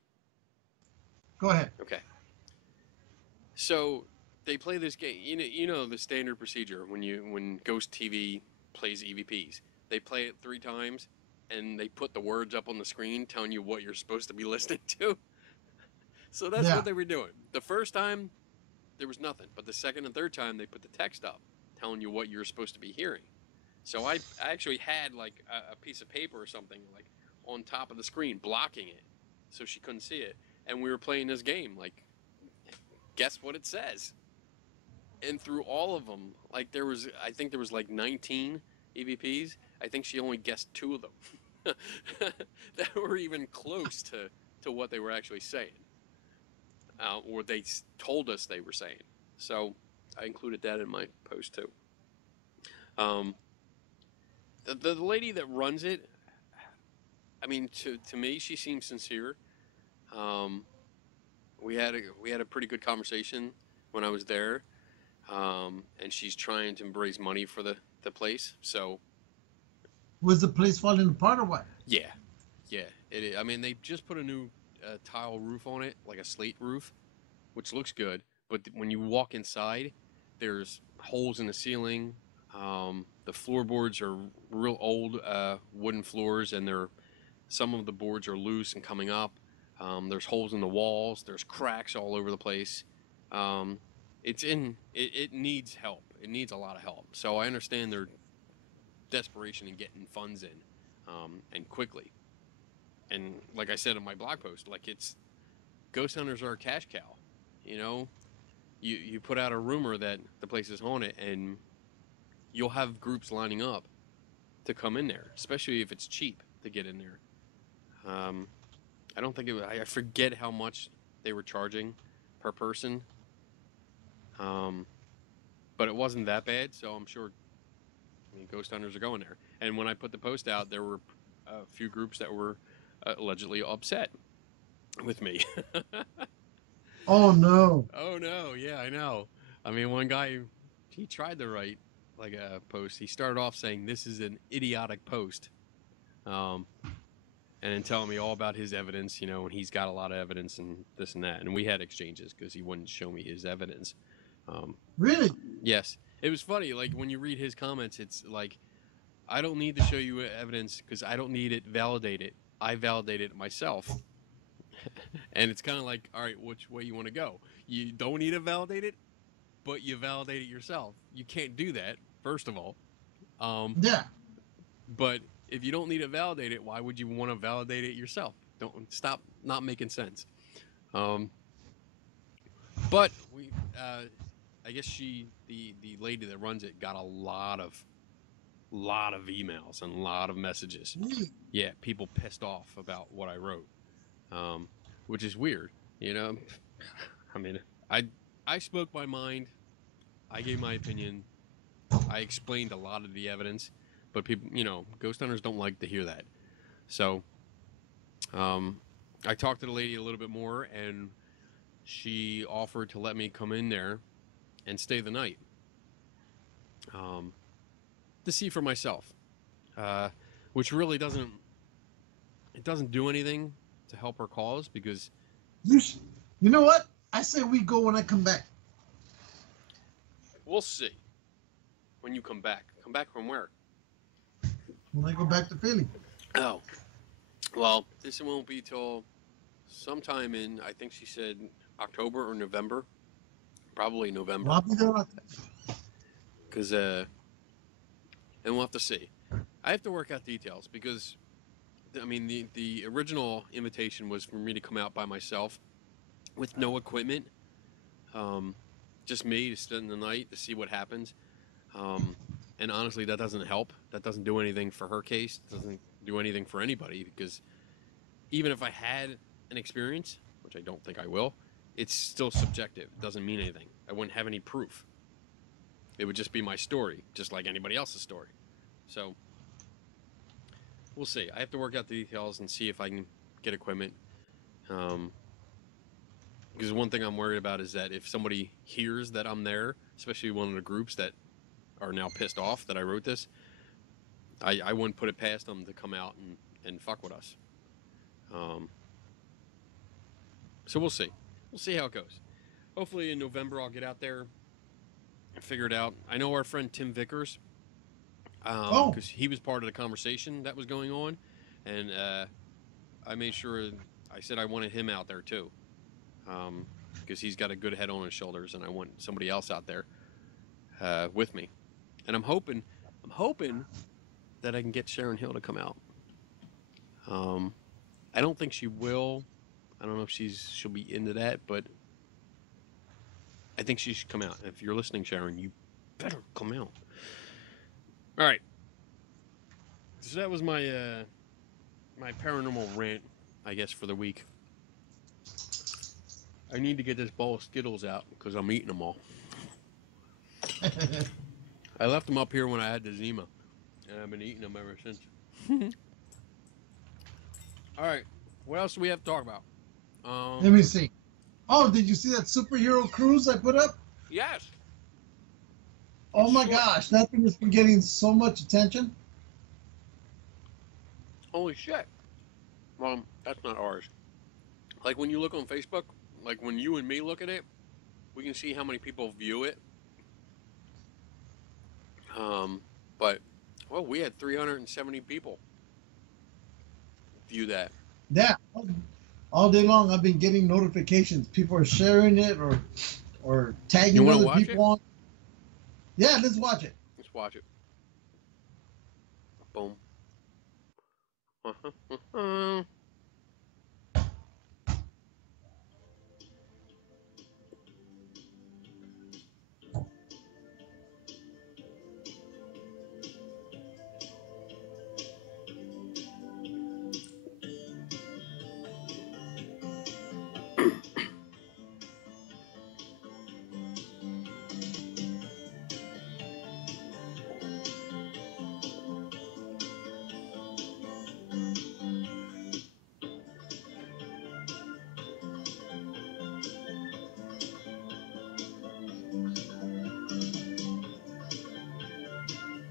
Go ahead. Okay. So they play this game. You know the standard procedure when Ghost TV plays EVPs. They play it 3 times. And they put the words up on the screen telling you what you're supposed to be listening to. So that's what they were doing. The first time, there was nothing. But the second and third time, they put the text up telling you what you're supposed to be hearing. So I actually had like a piece of paper or something like on top of the screen blocking it so she couldn't see it. And we were playing this game. Like, guess what it says? And through all of them, like I think there was like 19 EVPs. I think she only guessed 2 of them that were even close to what they were actually saying, or they told us they were saying. So I included that in my post too. The lady that runs it, I mean, to me, she seems sincere. We had a pretty good conversation when I was there, and she's trying to raise money for the place. So. Was the place falling apart or what? Yeah. I mean, they just put a new tile roof on it, like a slate roof, which looks good. But when you walk inside, there's holes in the ceiling. The floorboards are real old wooden floors, and some of the boards are loose and coming up. There's holes in the walls. There's cracks all over the place. It needs help. It needs a lot of help. So I understand their desperation in getting funds in, and quickly. And like I said in my blog post, like ghost hunters are a cash cow. You know, you put out a rumor that the place is haunted, and you'll have groups lining up to come in there, especially if it's cheap to get in there. I don't think I forget how much they were charging per person, but it wasn't that bad. So I'm sure. I mean, ghost hunters are going there. And when I put the post out, there were a few groups that were allegedly upset with me. Oh, no. Oh, no. Yeah, I know. I mean, one guy, he tried to write like a post. He started off saying, "This is an idiotic post." And then telling me all about his evidence, and he's got a lot of evidence and this and that. And we had exchanges because he wouldn't show me his evidence. Really? Yes. It was funny, like, when you read his comments, it's like, I don't need to show you evidence because I don't need it validated. I validate it myself. And it's kind of like, all right, which way you want to go? You don't need it validated, but you validate it yourself. You can't do that, first of all. Yeah. But if you don't need it validated, why would you want to validate it yourself? Don't stop not making sense. But I guess the lady that runs it got a lot of emails and a lot of messages. Yeah, people pissed off about what I wrote, which is weird. I mean, I spoke my mind. I gave my opinion. I explained a lot of the evidence, but people, ghost hunters don't like to hear that. So, I talked to the lady a little bit more, and she offered to let me come in there and stay the night, to see for myself, which really doesn't do anything to help her cause, because You know what? I say we go when I come back. we'll see when you come back. Come back from where? When I go back to Philly. Oh, well, this won't be till sometime in, I think she said October or November. Probably November. Well, I'll be there. Because, and we'll have to see. I have to work out details because, I mean, the original invitation was for me to come out by myself with no equipment, just me to spend the night to see what happens. And honestly, that doesn't help. That doesn't do anything for her case. It doesn't do anything for anybody because even if I had an experience, which I don't think I will, it's still subjective. It doesn't mean anything. I wouldn't have any proof. It would just be my story, just like anybody else's story. So we'll see. I have to work out the details and see if I can get equipment. Because one thing I'm worried about is that if somebody hears that I'm there, especially one of the groups that are now pissed off that I wrote this, I wouldn't put it past them to come out and fuck with us. So we'll see. We'll see how it goes. Hopefully in November I'll get out there and figure it out. I know our friend Tim Vickers, because he was part of the conversation that was going on, and I made sure I said I wanted him out there too, because he's got a good head on his shoulders, and I want somebody else out there with me. And I'm hoping that I can get Sharon Hill to come out. I don't think she will. I don't know if she'll be into that, but I think she should come out. If you're listening, Sharon, you better come out. All right. So that was my my paranormal rant, I guess, for the week. I need to get this bowl of Skittles out because I'm eating them all. I left them up here when I had the Zima, and I've been eating them ever since. All right. What else do we have to talk about? Let me see. Oh, did you see that superhero cruise I put up? Yes. Oh my gosh, that thing has been getting so much attention. Holy shit. Well, that's not ours. Like when you look on Facebook, like when you and me look at it, we can see how many people view it. But, well, we had 370 people view that. Yeah. All day long, I've been getting notifications. People are sharing it or tagging other people on. Yeah, let's watch it. Let's watch it. Boom.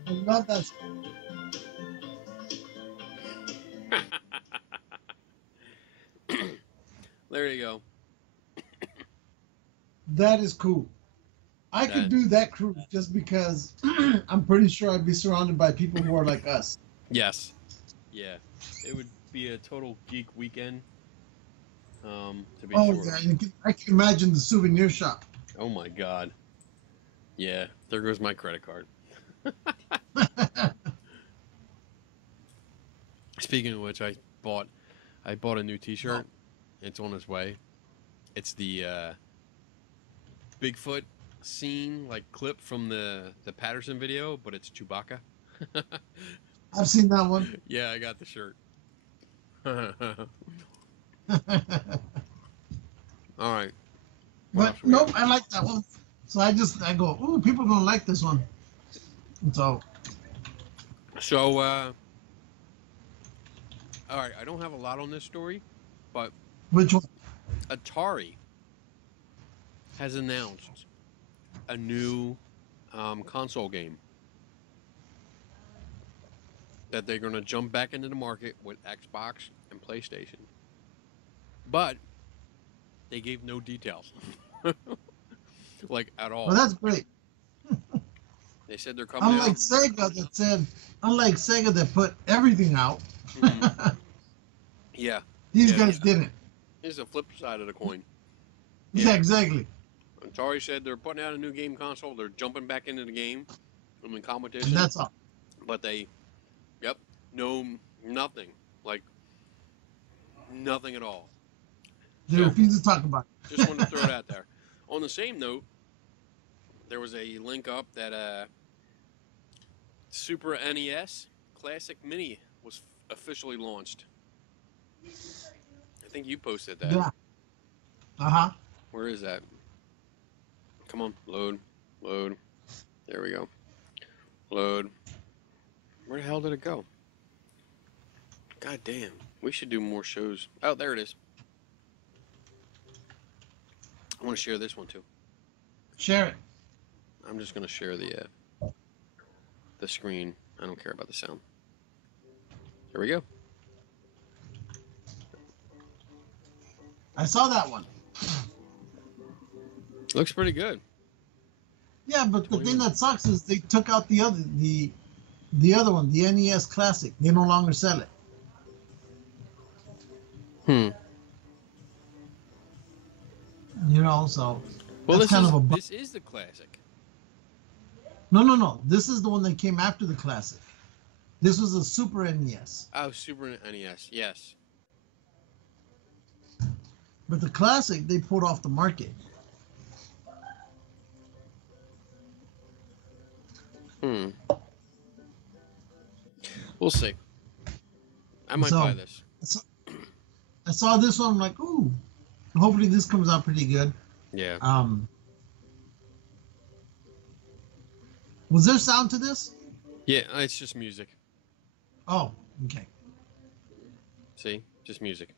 I love that. There you go. That is cool. I could do that cruise just because I'm pretty sure I'd be surrounded by people who are like us. Yes. Yeah. It would be a total geek weekend. To be sure. Yeah, I can imagine the souvenir shop. Oh my god. Yeah, there goes my credit card. Speaking of which, I bought a new T-shirt. It's on its way. It's the Bigfoot scene, like clip from the Patterson video, but it's Chewbacca. I've seen that one. Yeah, I got the shirt. All right. But nope, I like that one. So I go, ooh, people don't like this one. So all right, I don't have a lot on this story, but which one? Atari has announced a new console game that they're going to jump back into the market with Xbox and PlayStation. But they gave no details. Like, at all. Well, that's great. They said they're coming Unlike out. Sega that put everything out. Mm-hmm. Yeah. These guys didn't. Here's the flip side of the coin. Yeah, exactly. Atari said they're putting out a new game console. They're jumping back into the game. I'm in competition. And that's all. But they No, nothing. Like, nothing at all. They So, refuse to talk about it. just wanted to throw it out there. On the same note, there was a link up that Super NES Classic Mini was officially launched. I think you posted that. Yeah. Uh-huh. Where is that? Come on, load. There we go. Load. Where the hell did it go? God damn. We should do more shows. Oh, there it is. I want to share this one too. Share it. I'm just going to share the screen. I don't care about the sound. There we go. I saw that one. Looks pretty good. Yeah, but the thing that sucks is they took out the other one, the NES Classic. They no longer sell it. You know, so Well, that's kind of a this is the classic. No. This is the one that came after the Classic. This was a Super NES. Oh, Super NES. Yes. But the Classic they pulled off the market. We'll see. I might buy this. I saw this one. I'm like, ooh. Hopefully this comes out pretty good. Yeah. Was there sound to this? Yeah, it's just music. Oh, okay. See? Just music.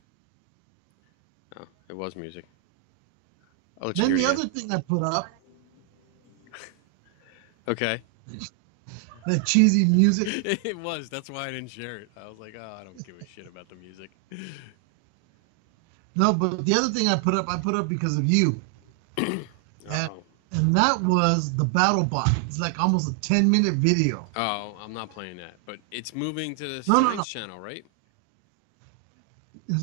Oh, it was music. Then the other thing I put up, okay. that cheesy music. It was. That's why I didn't share it. I was like, oh, I don't give a shit about the music. No, but the other thing I put up because of you. And that was the Battle Bot. It's like almost a 10-minute video. Oh, I'm not playing that. But it's moving to the No. Science Channel, right?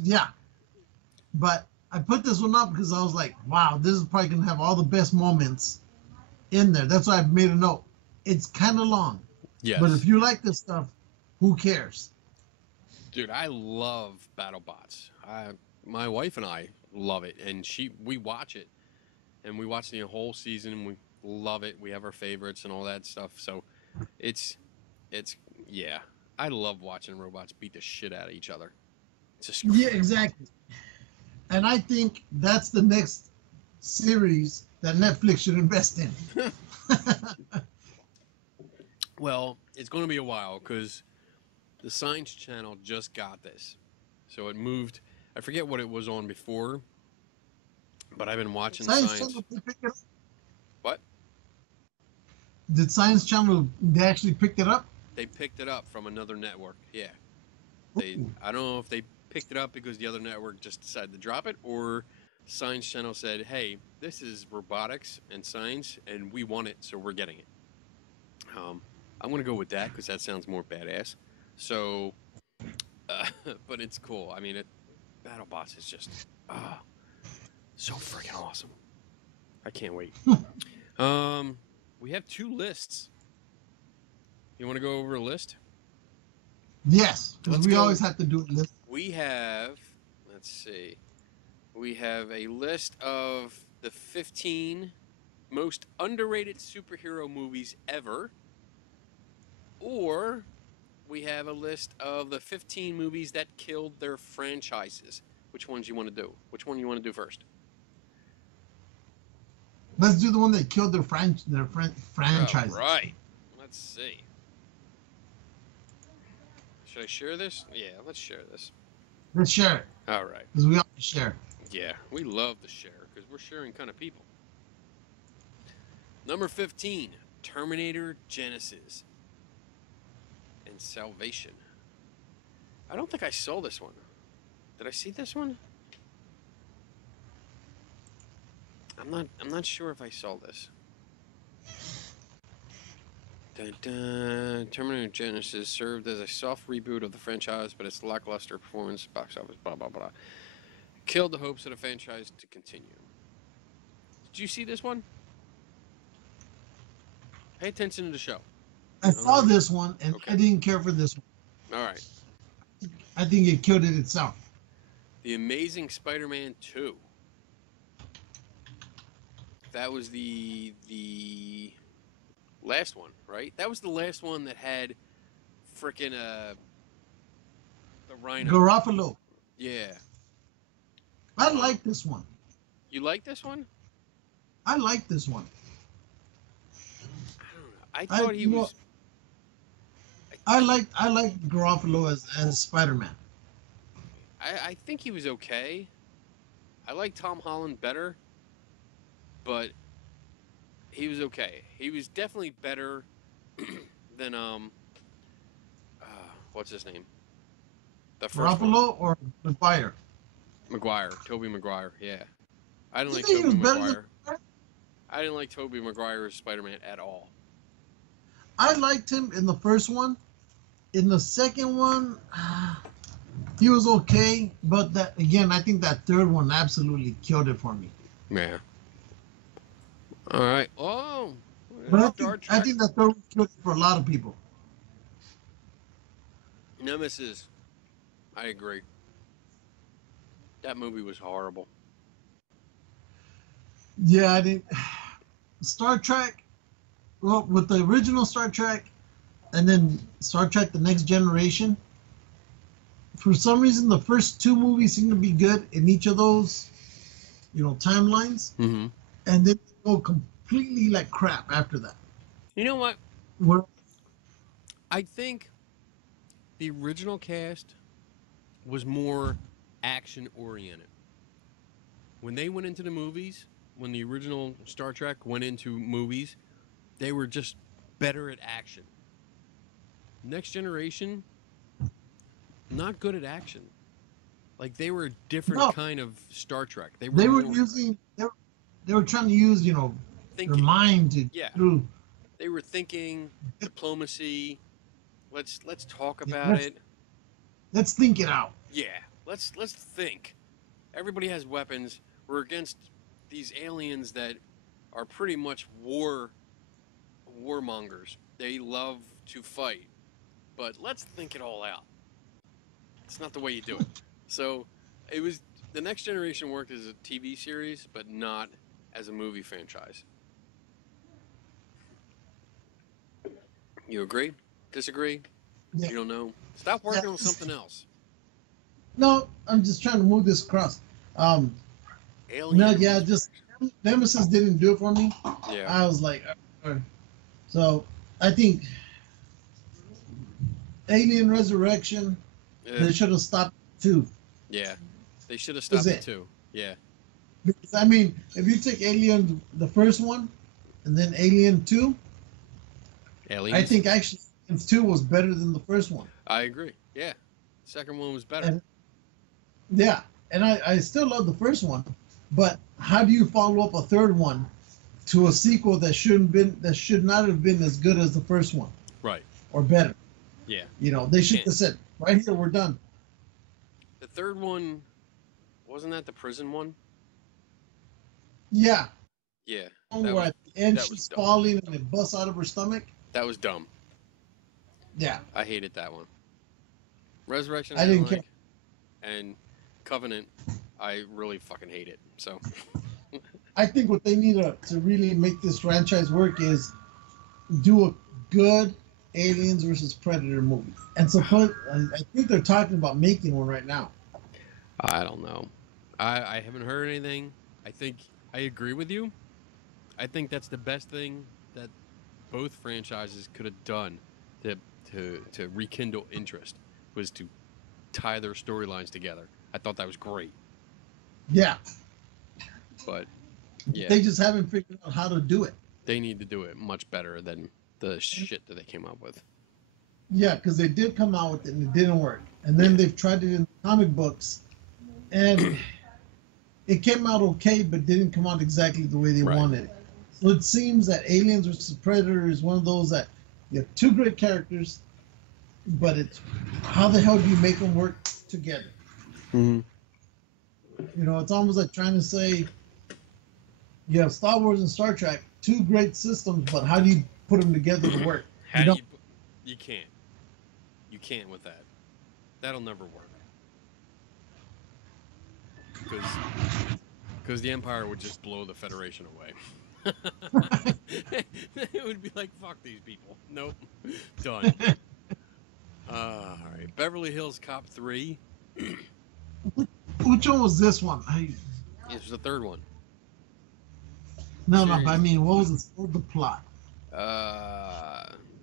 Yeah. But I put this one up because I was like, wow, this is probably going to have all the best moments in there. That's why I made a note. It's kind of long. Yes. But if you like this stuff, who cares? Dude, I love BattleBots. My wife and I love it, and we watch it, and we watch the whole season, and we love it. We have our favorites and all that stuff. So it's yeah. I love watching robots beat the shit out of each other. It's just Yeah, exactly. And I think that's the next series that Netflix should invest in. Well, it's going to be a while because the Science Channel just got this. So it moved. I forget what it was on before, but I've been watching Science. Channel, they picked it up? What? Did Science Channel, they actually picked it up? They picked it up from another network, yeah. I don't know if they picked it up because the other network just decided to drop it, or Science Channel said, hey, this is robotics and science, and we want it, so we're getting it. I'm going to go with that because that sounds more badass. So, but it's cool. I mean, BattleBots is just so freaking awesome. I can't wait. We have 2 lists. You want to go over a list? Yes, because we always have to do a list. We have, let's see, we have a list of the 15 most underrated superhero movies ever, or we have a list of the 15 movies that killed their franchises. Which ones you want to do? Which one you want to do first? Let's do the one that killed their franchise. All right. Let's see. Should I share this? Yeah, let's share this. Let's share it. All right. Because we always share. Yeah, we love to share because we're sharing kind of people. Number 15, Terminator Genesis and Salvation. I don't think I saw this one. Did I see this one? I'm not sure if I saw this. Dun, dun. Terminator Genesis served as a soft reboot of the franchise, but its lackluster performance, box office, blah blah blah, killed the hopes of the franchise to continue. Did you see this one? Pay attention to the show. I saw this one, and Okay. I didn't care for this one. All right. I think it killed it itself. The Amazing Spider-Man 2. That was the last one, right? That was the last one that had frickin' the Rhino. Garofalo. Yeah. I like this one. You like this one? I like this one. I don't know. I thought he was. I like Garofalo as Spider-Man. I think he was okay. I like Tom Holland better, but he was okay. He was definitely better than what's his name? The first one. Garofalo or Maguire? Maguire, Tobey Maguire. Yeah, I didn't You like think he was Tobey better Maguire. than? I didn't like Tobey Maguire as Spider-Man at all. I liked him in the first one. In the second one, he was okay, but that again, I think that third one absolutely killed it for me. Yeah. All right. Oh. But I Trek. think that third one killed it for a lot of people. Nemesis. I agree. That movie was horrible. Yeah, I didn't. Star Trek, well, with the original Star Trek, and then Star Trek: The Next Generation. For some reason, the first two movies seem to be good in each of those, timelines, Mm-hmm. and then they go completely like crap after that. You know what? Where I think the original cast was more action oriented. When they went into the movies, when the original Star Trek went into movies, they were just better at action. Next Generation, not good at action. Like they were a different kind of Star Trek. They were trying to use their thinking. mind to through. They were thinking diplomacy. Let's talk about it. Let's think it out. Yeah, let's think. Everybody has weapons. We're against these aliens that are pretty much warmongers. They love to fight. But let's think it all out. It's not the way you do it. So, it was The Next Generation worked as a TV series, but not as a movie franchise. You agree? Disagree? Yeah. You don't know? Stop working on something else. No, I'm just trying to move this across. Just Nemesis didn't do it for me. Yeah. I was like, so I think Alien Resurrection, they should have stopped too. Yeah, they should have stopped it too. Yeah. Because, I mean, if you take Alien, the first one, and then Alien 2, Aliens? I think actually Alien 2 was better than the first one. I agree. Yeah. Second one was better. And I still love the first one, but how do you follow up a third one to a sequel that should not have been as good as the first one? Right. Or better. Yeah. They should have said, right here, we're done. The third one, wasn't that the prison one? Yeah. Yeah. Where at the end she's falling and it busts out of her stomach. That was dumb. Yeah. I hated that one. Resurrection, I didn't care. And Covenant, I really fucking hate it. So. I think what they need to really make this franchise work is do a good Aliens versus Predator movie. And I think they're talking about making one right now. I don't know. I haven't heard anything. I think I agree with you. I think that's the best thing that both franchises could have done to rekindle interest, was to tie their storylines together. I thought that was great. Yeah. But yeah, they just haven't figured out how to do it. They need to do it much better than the shit that they came up with. Yeah, because they did come out with it and it didn't work. And then they've tried it in comic books and it came out okay, but didn't come out exactly the way they wanted it. So it seems that Aliens vs. Predator is one of those that you have two great characters, but it's how the hell do you make them work together? Mm-hmm. It's almost like trying to say you have Star Wars and Star Trek, two great systems, but how do you put them together to work? You can't. You can't with that. That'll never work. Because the Empire would just blow the Federation away. It would be like, fuck these people. Nope. Done. All right. Beverly Hills Cop 3. Which one was this one? It was the third one. No, but I mean, what was the plot?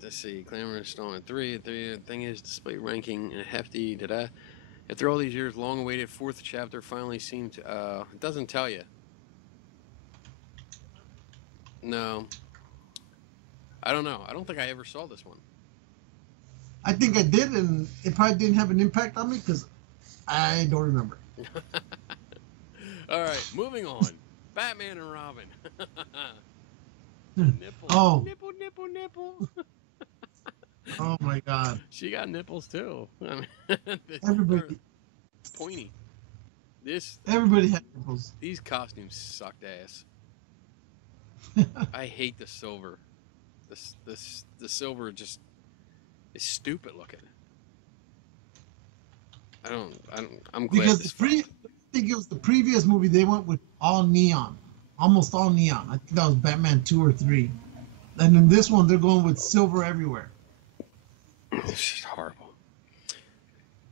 Let's see. Clamor Stone 3. The thing is, display ranking and hefty. After all these years, long-awaited fourth chapter finally seemed to. It doesn't tell you. No. I don't know. I don't think I ever saw this one. I think I did, and it probably didn't have an impact on me because I don't remember. All right, moving on. Batman and Robin. Nipple. Oh. Nipple. Oh my God. She got nipples too. I mean, Everybody. Pointy. Everybody had nipples. These costumes sucked ass. I hate the silver. The silver just is stupid looking. I'm glad Because I think it was the previous movie they went with all neon, almost all neon. I think that was Batman 2 or 3, and in this one they're going with silver everywhere. This is horrible.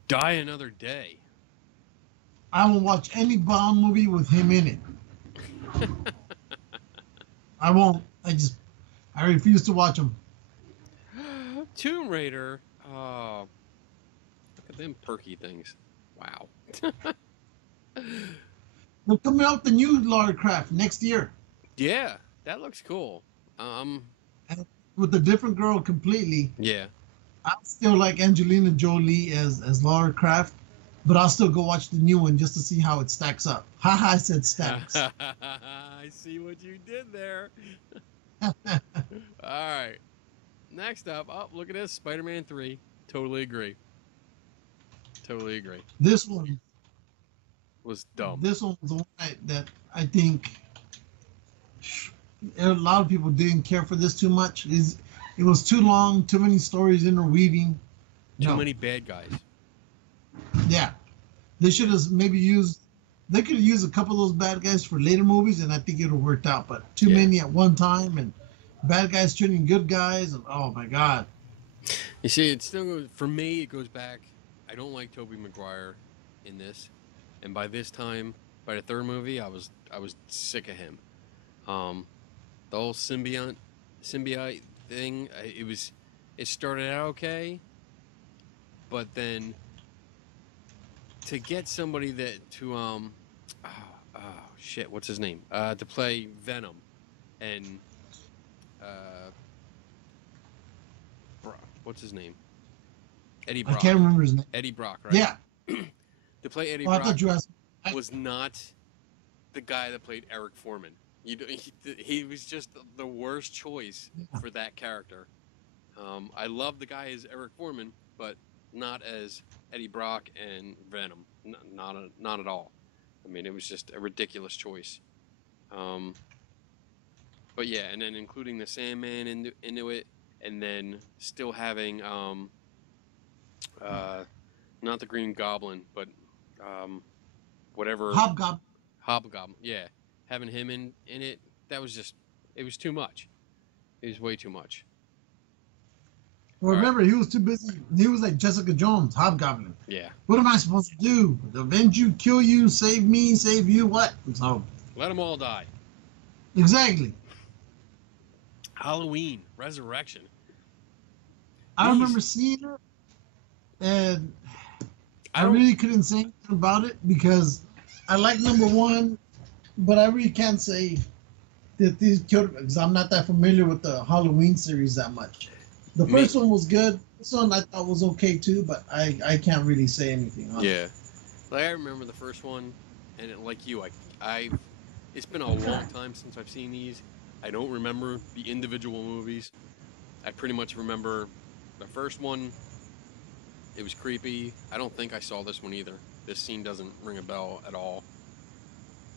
Die Another Day. I won't watch any Bond movie with him in it. I won't. I refuse to watch them. Tomb Raider. Oh, look at them perky things. Wow. They're coming out with the new Lara Croft next year. Yeah, that looks cool. With a different girl completely. Yeah. I still like Angelina Jolie as Lara Croft, but I'll still go watch the new one just to see how it stacks up. Haha, I said stacks. I see what you did there. All right. Next up, look at this, Spider-Man 3. Totally agree. This one was dumb. This one was the one that I think a lot of people didn't care for this too much. It was too long, too many stories interweaving. Too many bad guys. Yeah. They should have maybe they could have used a couple of those bad guys for later movies, and I think it would have worked out. But too many at one time, and bad guys turning good guys, and oh my God. You see, it still goes, for me, it goes back. I don't like Tobey Maguire in this. And by this time, by the third movie, I was sick of him. The whole symbiote thing, it started out okay, but then to get somebody what's his name? To play Venom, and what's his name? Eddie Brock. I can't remember his name. Eddie Brock, right? Yeah. To play Eddie I Brock thought you asked. was not the guy that played Eric Foreman. He was just the worst choice for that character. I love the guy as Eric Foreman, but not as Eddie Brock and Venom. Not at all. I mean, it was just a ridiculous choice. But yeah, and then including the Sandman into it, and then still having not the Green Goblin, but whatever. Hobgoblin, yeah. Having him in it, that was just, it was too much. It was way too much. Well, remember, he was too busy. He was like Jessica Jones, Hobgoblin. Yeah. What am I supposed to do? Avenge you, kill you, save me, save you, what? So, let them all die. Exactly. Halloween, Resurrection. I remember seeing it, and I really couldn't say anything about it because I like number one, but I really can't say that these killed because I'm not that familiar with the Halloween series that much. The first one was good. This one I thought was okay too, but I can't really say anything on it. Yeah. Like I remember the first one, and like you, it's been a long time since I've seen these. I don't remember the individual movies. I pretty much remember the first one. It was creepy. I don't think I saw this one either. This scene doesn't ring a bell at all.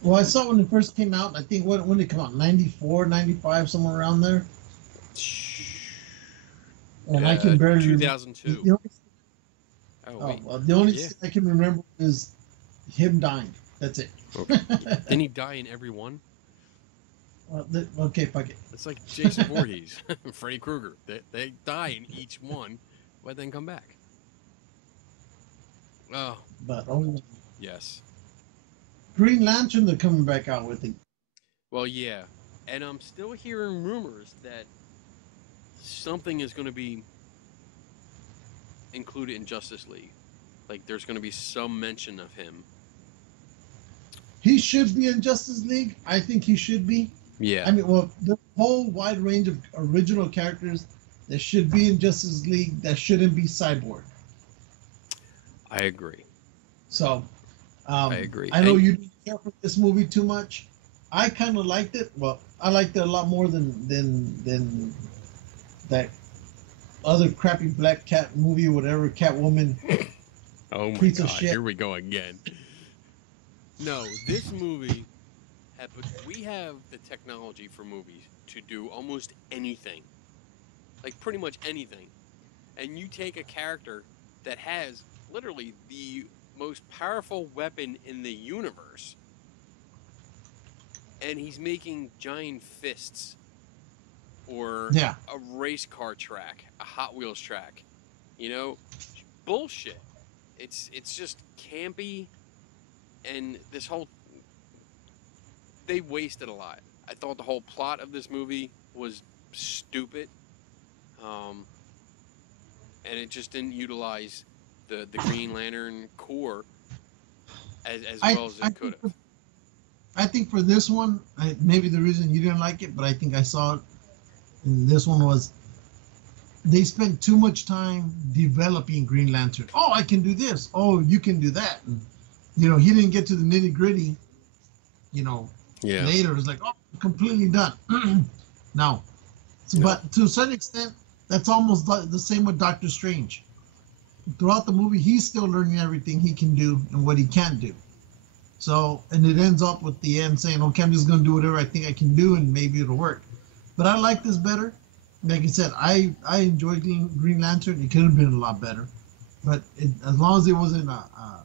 Well, I saw it when it first came out. I think when it came out, 94, 95, somewhere around there. And I can barely 2002. Oh Oh, wait. well, the only Yeah. scene I can remember is him dying. That's it. Okay. Didn't he die in every one? Okay, fuck it. It's like Jason Voorhees, Freddy Krueger. They die in each one, but then come back. Oh, But only yes. Green Lantern, they're coming back out with it. Well, yeah. And I'm still hearing rumors that something is going to be included in Justice League. Like, there's going to be some mention of him. He should be in Justice League. I think he should be. Yeah. I mean, well, the whole wide range of original characters that should be in Justice League that shouldn't be Cyborg. I agree. So, I agree. I know And- you didn't care for this movie too much. I kind of liked it. Well, I liked it a lot more than that other crappy Black Cat movie, whatever, Catwoman. Oh my Piece of god, shit. here we go again. No, this movie, we have the technology for movies to do almost anything. Like, pretty much anything. And you take a character that has literally the most powerful weapon in the universe, and he's making giant fists, or Yeah. a race car track, a Hot Wheels track. You know, bullshit. It's just campy, and this whole, they wasted a lot. I thought the whole plot of this movie was stupid, and it just didn't utilize the Green Lantern core as well as it could have. I think for this one, maybe the reason you didn't like it, but I think I saw it in this one was they spent too much time developing Green Lantern. Oh, I can do this. Oh, you can do that. And, you know, he didn't get to the nitty gritty, you know, Yeah. later. It's like, oh, completely done. Now, so, but to a certain extent, that's almost the same with Doctor Strange. Throughout the movie, he's still learning everything he can do and what he can't do. So, and it ends up with the end saying, okay, I'm just going to do whatever I think I can do and maybe it'll work. But I like this better. Like I said, I enjoyed Green Lantern. It could have been a lot better. But as long as it wasn't a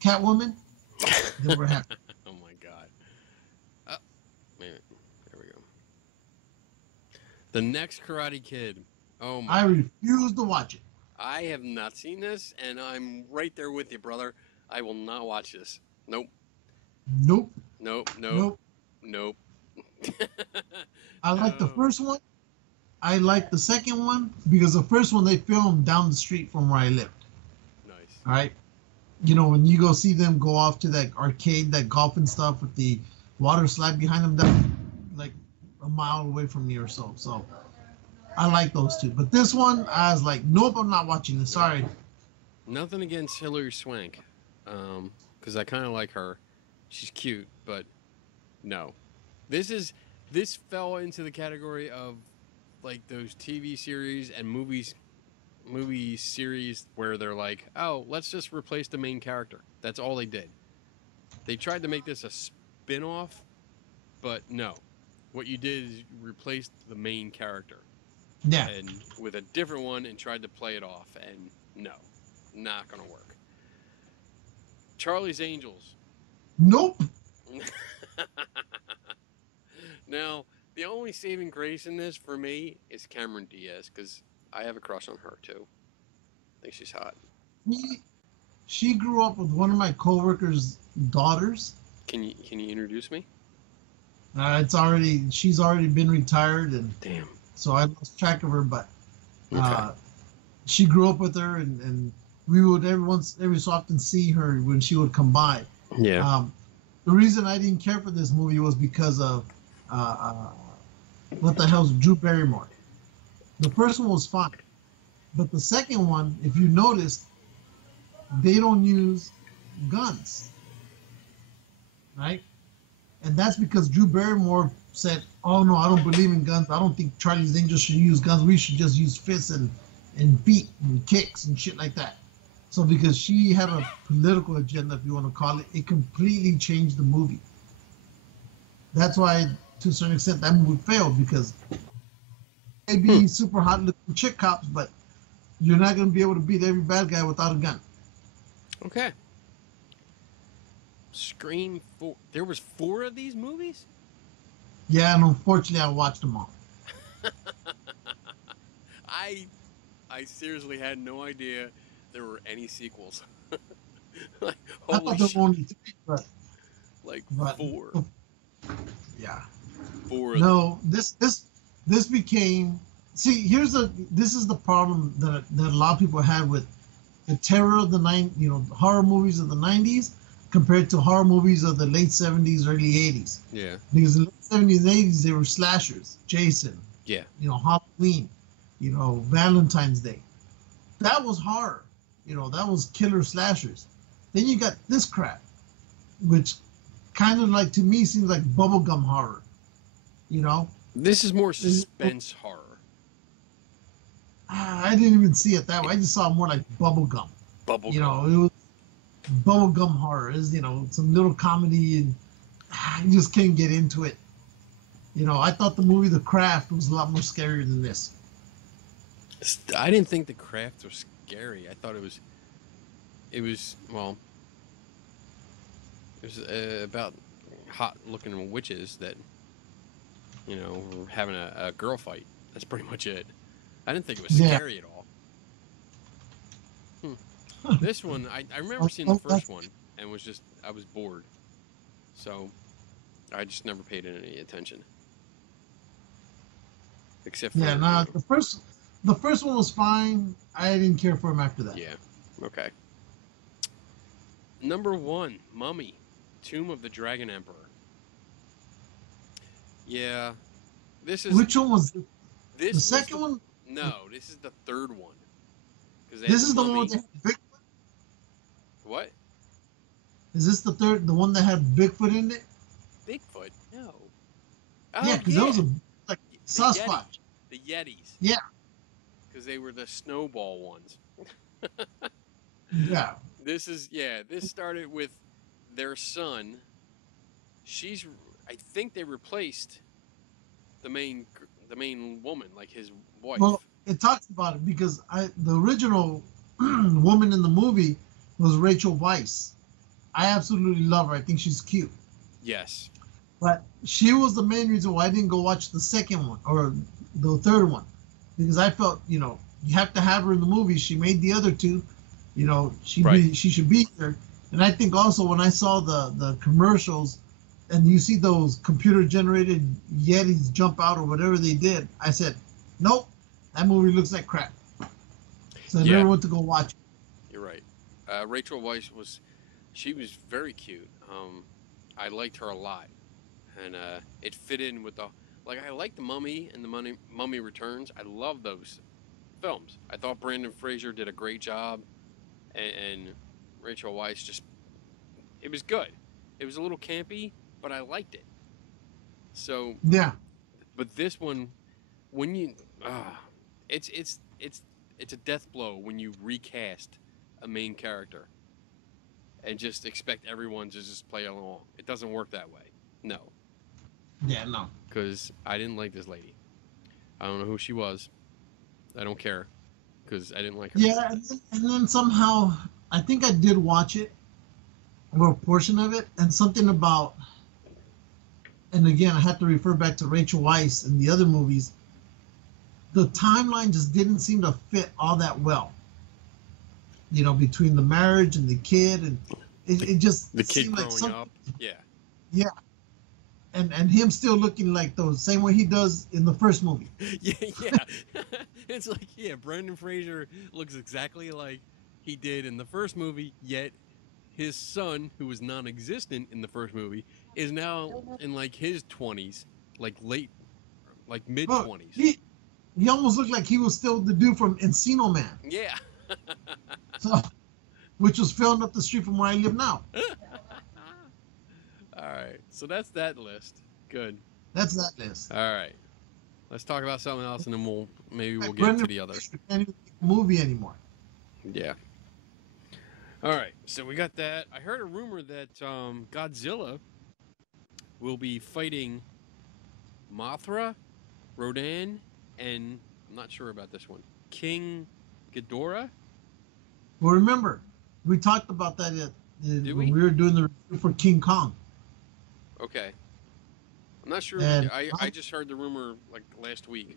Catwoman, then we're happy. Oh my god. Oh, wait a minute. There we go. The next Karate Kid. Oh my. I refuse to watch it. I have not seen this, and I'm right there with you, brother. I will not watch this. Nope. Nope. Nope. Nope. Nope. I like the No. first one. I like the second one because the first one they filmed down the street from where I lived. Nice. All right. You know, when you go see them go off to that arcade, that golf and stuff with the water slide behind them, that's like a mile away from me or so. So I like those two. But this one, I was like, nope, I'm not watching this. Sorry. Nothing against Hilary Swank, because I kind of like her. She's cute, but no. This fell into the category of like those TV series and movie series where they're like, oh, let's just replace the main character. That's all they did. They tried to make this a spin-off, but no. What you did is you replaced the main character. Yeah. And with a different one and tried to play it off, and no, not gonna work. Charlie's Angels. Nope. Now, the only saving grace in this for me is Cameron Diaz, because I have a crush on her too. I think she's hot. She grew up with one of my coworkers' daughters. Can you introduce me? She's already been retired, and Damn. so I lost track of her. But Okay. she grew up with her, and we would every so often see her when she would come by. Yeah. The reason I didn't care for this movie was because of what the hell's Drew Barrymore. The first one was fine, but the second one, if you noticed, they don't use guns, right? And that's because Drew Barrymore said, "Oh no, I don't believe in guns. I don't think Charlie's Angels should use guns. We should just use fists and feet and kicks and shit like that." So because she had a political agenda, if you want to call it, it completely changed the movie. That's why, to a certain extent, that movie failed, because maybe super hot looking chick cops, but you're not going to be able to beat every bad guy without a gun. Okay. Scream 4. There was 4 of these movies? Yeah, and unfortunately, I watched them all. I seriously had no idea there were any sequels. Like, I holy thought there shit. were only 3, Like but 4. yeah. 4 of them. No, this became. See, this is the problem that a lot of people had with the terror of horror movies of the 90s compared to horror movies of the late 70s, early 80s. Yeah. Because in the late 70s and 80s, they were slashers, Jason, Yeah. Halloween, Valentine's Day. That was horror. That was killer slashers. Then you got this crap, which kind of like, to me, seems like bubblegum horror. This is more suspense horror. I didn't even see it that way. I just saw more like bubblegum. Bubblegum. It was bubblegum horror. Is some little comedy, and you just can't get into it. I thought the movie The Craft was a lot more scarier than this. I didn't think The Craft was scary. I thought it was well, it was about hot-looking witches that, were having a girl fight. That's pretty much it. I didn't think it was scary at all. This one, I remember seeing the first one and I was bored. So I just never paid it any attention. Except for the first one was fine. I didn't care for him after that. Yeah. Okay. Number 1, Mummy, Tomb of the Dragon Emperor. Yeah. Which one was this? The second one? No, this is the third one. This is the one with Bigfoot? What? Is this the one that had Bigfoot in it? Bigfoot? No. Yeah, because that was like Sasquatch. The Yetis. Yeah. Because they were the snowball ones. Yeah. This started with their son. I think they replaced the main woman, like his wife. Well, it talks about it because the original woman in the movie was Rachel Weisz. I absolutely love her. I think she's cute. Yes. But she was the main reason why I didn't go watch the second one or the third one, because I felt you have to have her in the movie. She made the other two. She should be there. And I think also when I saw the commercials, and you see those computer-generated Yetis jump out or whatever they did, I said, nope, that movie looks like crap. So I never went to go watch it. You're right. Rachel Weisz was very cute. I liked her a lot, and it fit in with I like the Mummy and the Mummy Returns. I love those films. I thought Brendan Fraser did a great job, and Rachel Weisz it was good. It was a little campy, but I liked it. So yeah. But this one, when you, it's a death blow when you recast a main character and just expect everyone to just play along. It doesn't work that way. No. Yeah, no. Because I didn't like this lady. I don't know who she was. I don't care because I didn't like her. Yeah, and then somehow I think I did watch it, or a portion of it, and something about. And again, I have to refer back to Rachel Weisz and the other movies. The timeline just didn't seem to fit all that well. Between the marriage and the kid, and it just the kid seemed growing up. Yeah. Yeah. And him still looking like those same way he does in the first movie. Yeah. It's like, Brendan Fraser looks exactly like he did in the first movie, yet his son, who was non-existent in the first movie, is now in like his 20s, like mid-20s. He almost looked like he was still the dude from Encino Man. Yeah. So, which was filmed up the street from where I live now. All right, so that's that list. Good. That's that list. All right, let's talk about something else, and then we'll get Brendan to the other. Fraser can't even make a movie anymore. Yeah. All right, so we got that. I heard a rumor that Godzilla will be fighting Mothra, Rodan, and I'm not sure about this one, King Ghidorah. Well, remember, We talked about that Did when we? we were doing the review for King Kong. Okay. I'm not sure. And I just heard the rumor like last week.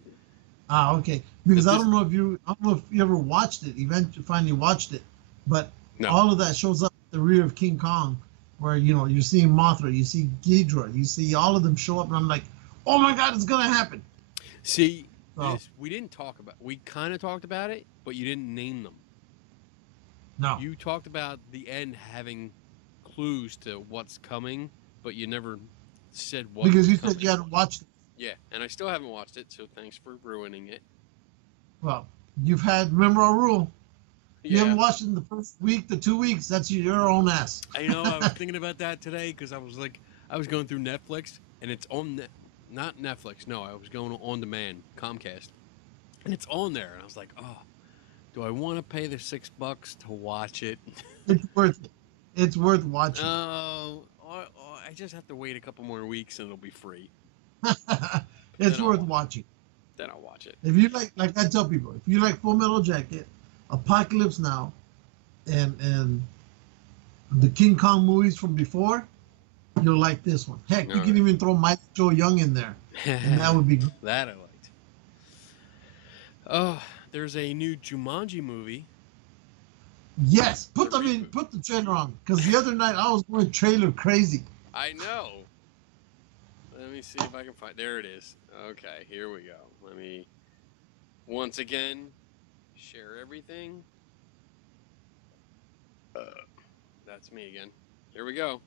okay. Because That I this- don't know if you ever watched it. Eventually, finally watched it, but No. all of that shows up at the rear of King Kong, where you see Mothra, you see Ghidorah, you see all of them show up, and I'm like, oh my god, it's gonna happen. See, So, this we didn't talk about. We kind of talked about it, but you didn't name them. no, You talked about the end having clues to what's coming, but you never said what. because was you coming. said you hadn't watched it. Yeah, and I still haven't watched it, so thanks for ruining it. Well, remember our rule. If you Yeah, haven't watched it in the first week to 2 weeks, that's your own ass. I know. I was thinking about that today because I was going through Netflix, and it's on not Netflix. No, I was going on demand, Comcast, and it's on there, and I was like, oh, do I want to pay the $6 to watch it? It's worth it. It's worth watching. Or I just have to wait a couple more weeks, and it'll be free. It's then worth I'll- watching. Then I'll watch it. If you like I tell people, if you like Full Metal Jacket, Apocalypse Now, and the King Kong movies from before, you'll like this one. Heck, you can even throw Mike Joe Young in there, and that would be good. That I liked. Oh, there's a new Jumanji movie. Yes. Put the trailer on, because the other night I was going trailer crazy. I know. Let me see if I can find. There it is. Okay, here we go. Let me once again share everything. That's me again. Here we go.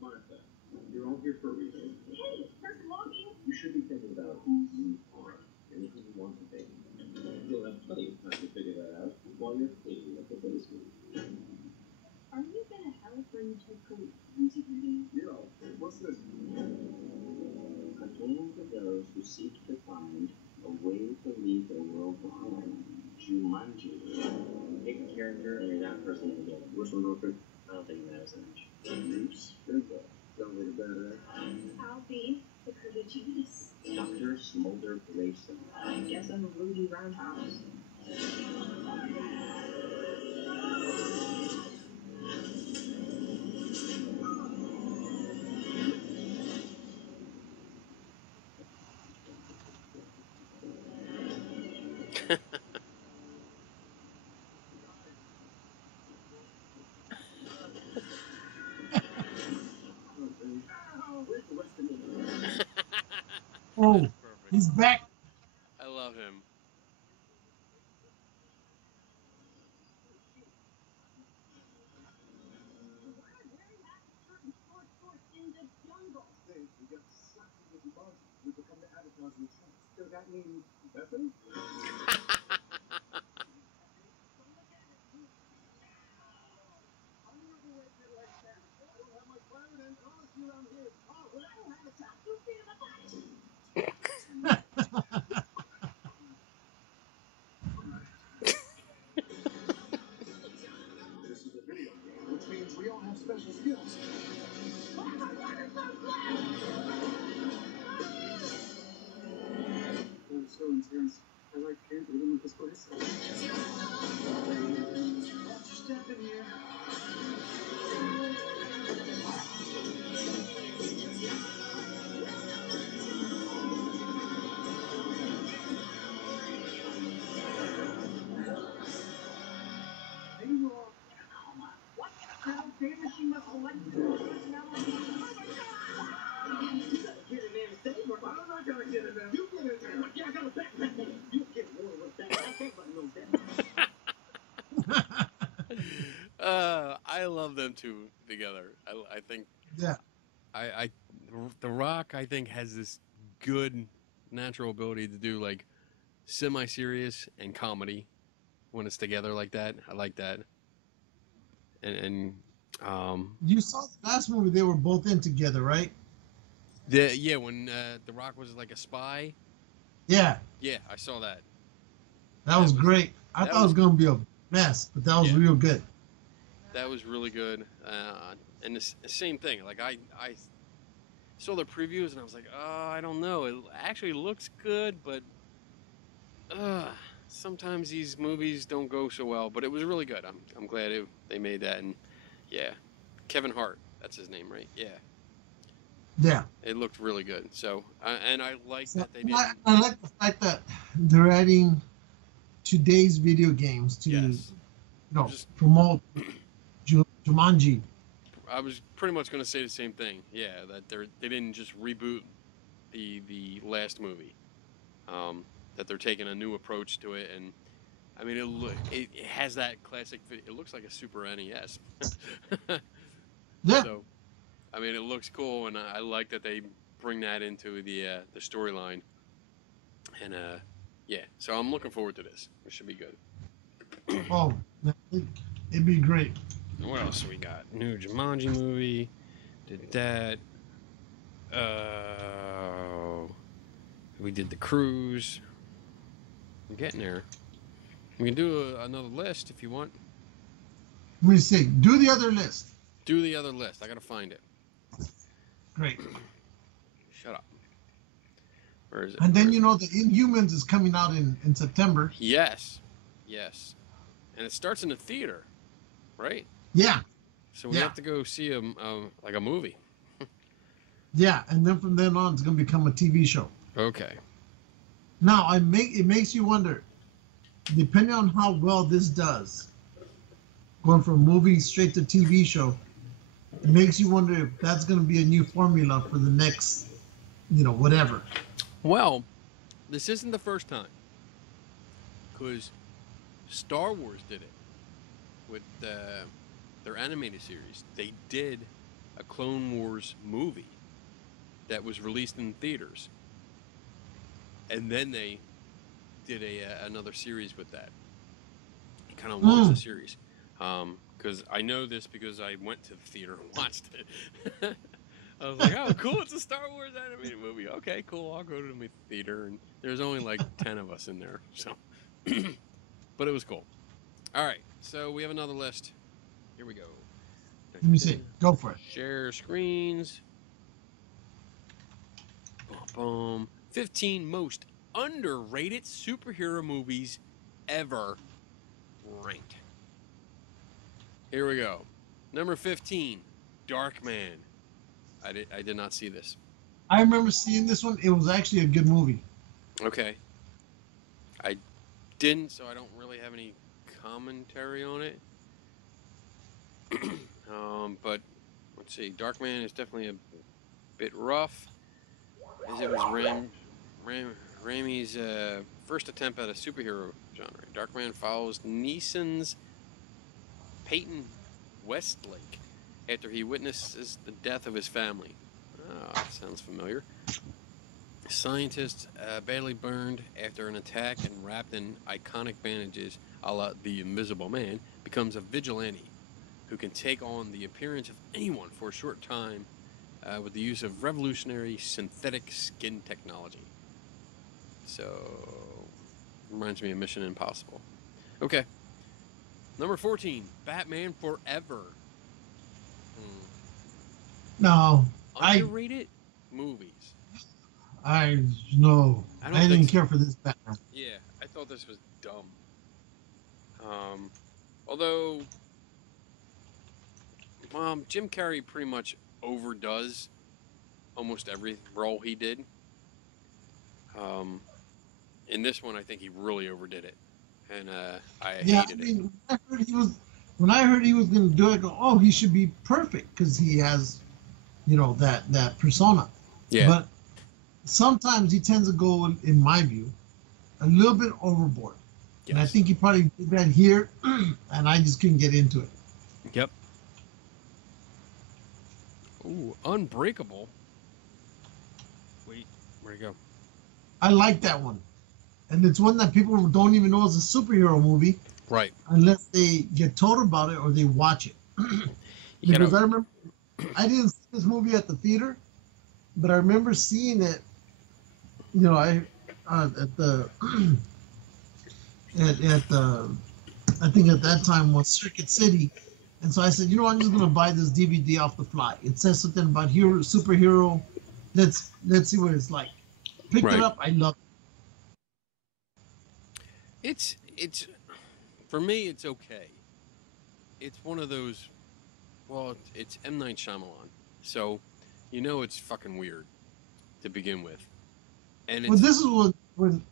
Martha, you're all here for a reason. Hey, first walking. You should be thinking about who you are and who you want to be. You'll have plenty of time to figure that out while you're cleaning up the basement. Are you gonna help when you take integrity? What's this? A game for those who seek to find a way to leave their world behind. Jumanji. Pick a character and you're that person in the game. Which one real quick? I don't think it matters that much. Oops. Good. Don't leave a bad I'll be the Kurdichi Beast. Dr. Smolder Grayson. I guess I'm a Rudy Roundhouse. Where's the rest of me? Oh, That's perfect. he's back. I love him. Hey, we got sucked into Jumanji. We become the avatars we trust. So that means nothing? This is a video game, which means we all have special skills. I'm so intense. I can't even with this place. Watch your step in here. Maybe we're all in a coma. What? Colonel Davis, she must have liked you. Get in there and save her. I'm not gonna get in there. You get in there. Yeah, I got a backpack on. You get more with that. Everybody knows that. I love them two together. I think Yeah. The Rock, I think, has this good natural ability to do like semi-serious and comedy when it's together like that. I like that. And You saw the last movie they were both in together, right? when The Rock was like a spy. Yeah, Yeah, I saw that. that was great. I that thought it was was- gonna be a mess, but that was Yeah. real good. That was really good. And the same thing. Like I saw the previews and I was like, oh, I don't know. It actually looks good, but sometimes these movies don't go so well. But it was really good. I'm glad they made that. And yeah, Kevin Hart, that's his name, right? Yeah. Yeah. It looked really good. So, and I like So, that they did. I like the fact that they're adding today's video games to, Yes. Just promote Jumanji. I was pretty much going to say the same thing. Yeah, that they didn't just reboot the last movie. That they're taking a new approach to it, and I mean it has that classic. It looks like a Super NES. Yeah. So, I mean, it looks cool, and I like that they bring that into the storyline. And yeah, so I'm looking forward to this. It should be good. Oh, it'd be great. What else we got? New Jumanji movie. Did that. We did the cruise. I'm getting there. We can do another list if you want. We say, do the other list. Do the other list. I gotta find it. Great. Shut up. Where is it? And then the Inhumans is coming out in September. Yes. Yes. And it starts in the theater, right? Yeah. So we have to go see like a movie. Yeah, and then from then on, it's gonna become a TV show. Okay. Now, it makes you wonder, depending on how well this does, going from movie straight to TV show, it makes you wonder if that's going to be a new formula for the next, whatever. Well, this isn't the first time, because Star Wars did it with their animated series. They did a Clone Wars movie that was released in theaters, and then they did another series with that. Kind of launched the series. Because I know this because I went to the theater and watched it. I was like, oh, cool, it's a Star Wars animated movie. Okay, cool, I'll go to the theater. And there's only like 10 of us in there, so. But it was cool. All right, so we have another list. Here we go. Let me see. Go for it. Share screens. Boom. 15 most underrated superhero movies ever ranked. Here we go. Number 15, Darkman. I did not see this. I remember seeing this one. It was actually a good movie. Okay. I didn't, so I don't really have any commentary on it. But let's see. Darkman is definitely a bit rough, as it was Raimi's first attempt at a superhero genre. Darkman follows Neeson's Peyton Westlake after he witnesses the death of his family. Oh, that sounds familiar. Scientist badly burned after an attack and wrapped in iconic bandages a la the Invisible Man, becomes a vigilante who can take on the appearance of anyone for a short time with the use of revolutionary synthetic skin technology. So, reminds me of Mission Impossible. Okay. Number 14, Batman Forever. No, Underrated movies. I didn't think care for this Batman. Yeah, I thought this was dumb. Although, Jim Carrey pretty much overdoes almost every role he did. In this one, I think he really overdid it, and I hated it. When I heard he was going to do it, I go, oh, he should be perfect because he has, that persona. Yeah. But sometimes he tends to go, in my view, a little bit overboard. Yes. And I think he probably did that here, and I just couldn't get into it. Yep. Ooh, Unbreakable. Wait, where'd it go? I like that one. And it's one that people don't even know is a superhero movie. Right. Unless they get told about it or they watch it. Because I remember, I didn't see this movie at the theater, but I remember seeing it, at the, I think at that time was Circuit City. And so I said, I'm just going to buy this DVD off the fly. It says something about superhero let's see what it's like. Picked Right. it up. I love It's for me. It's okay. It's one of those. Well, it's M. Night Shyamalan, so you know it's fucking weird to begin with, and it. Well, it's this is when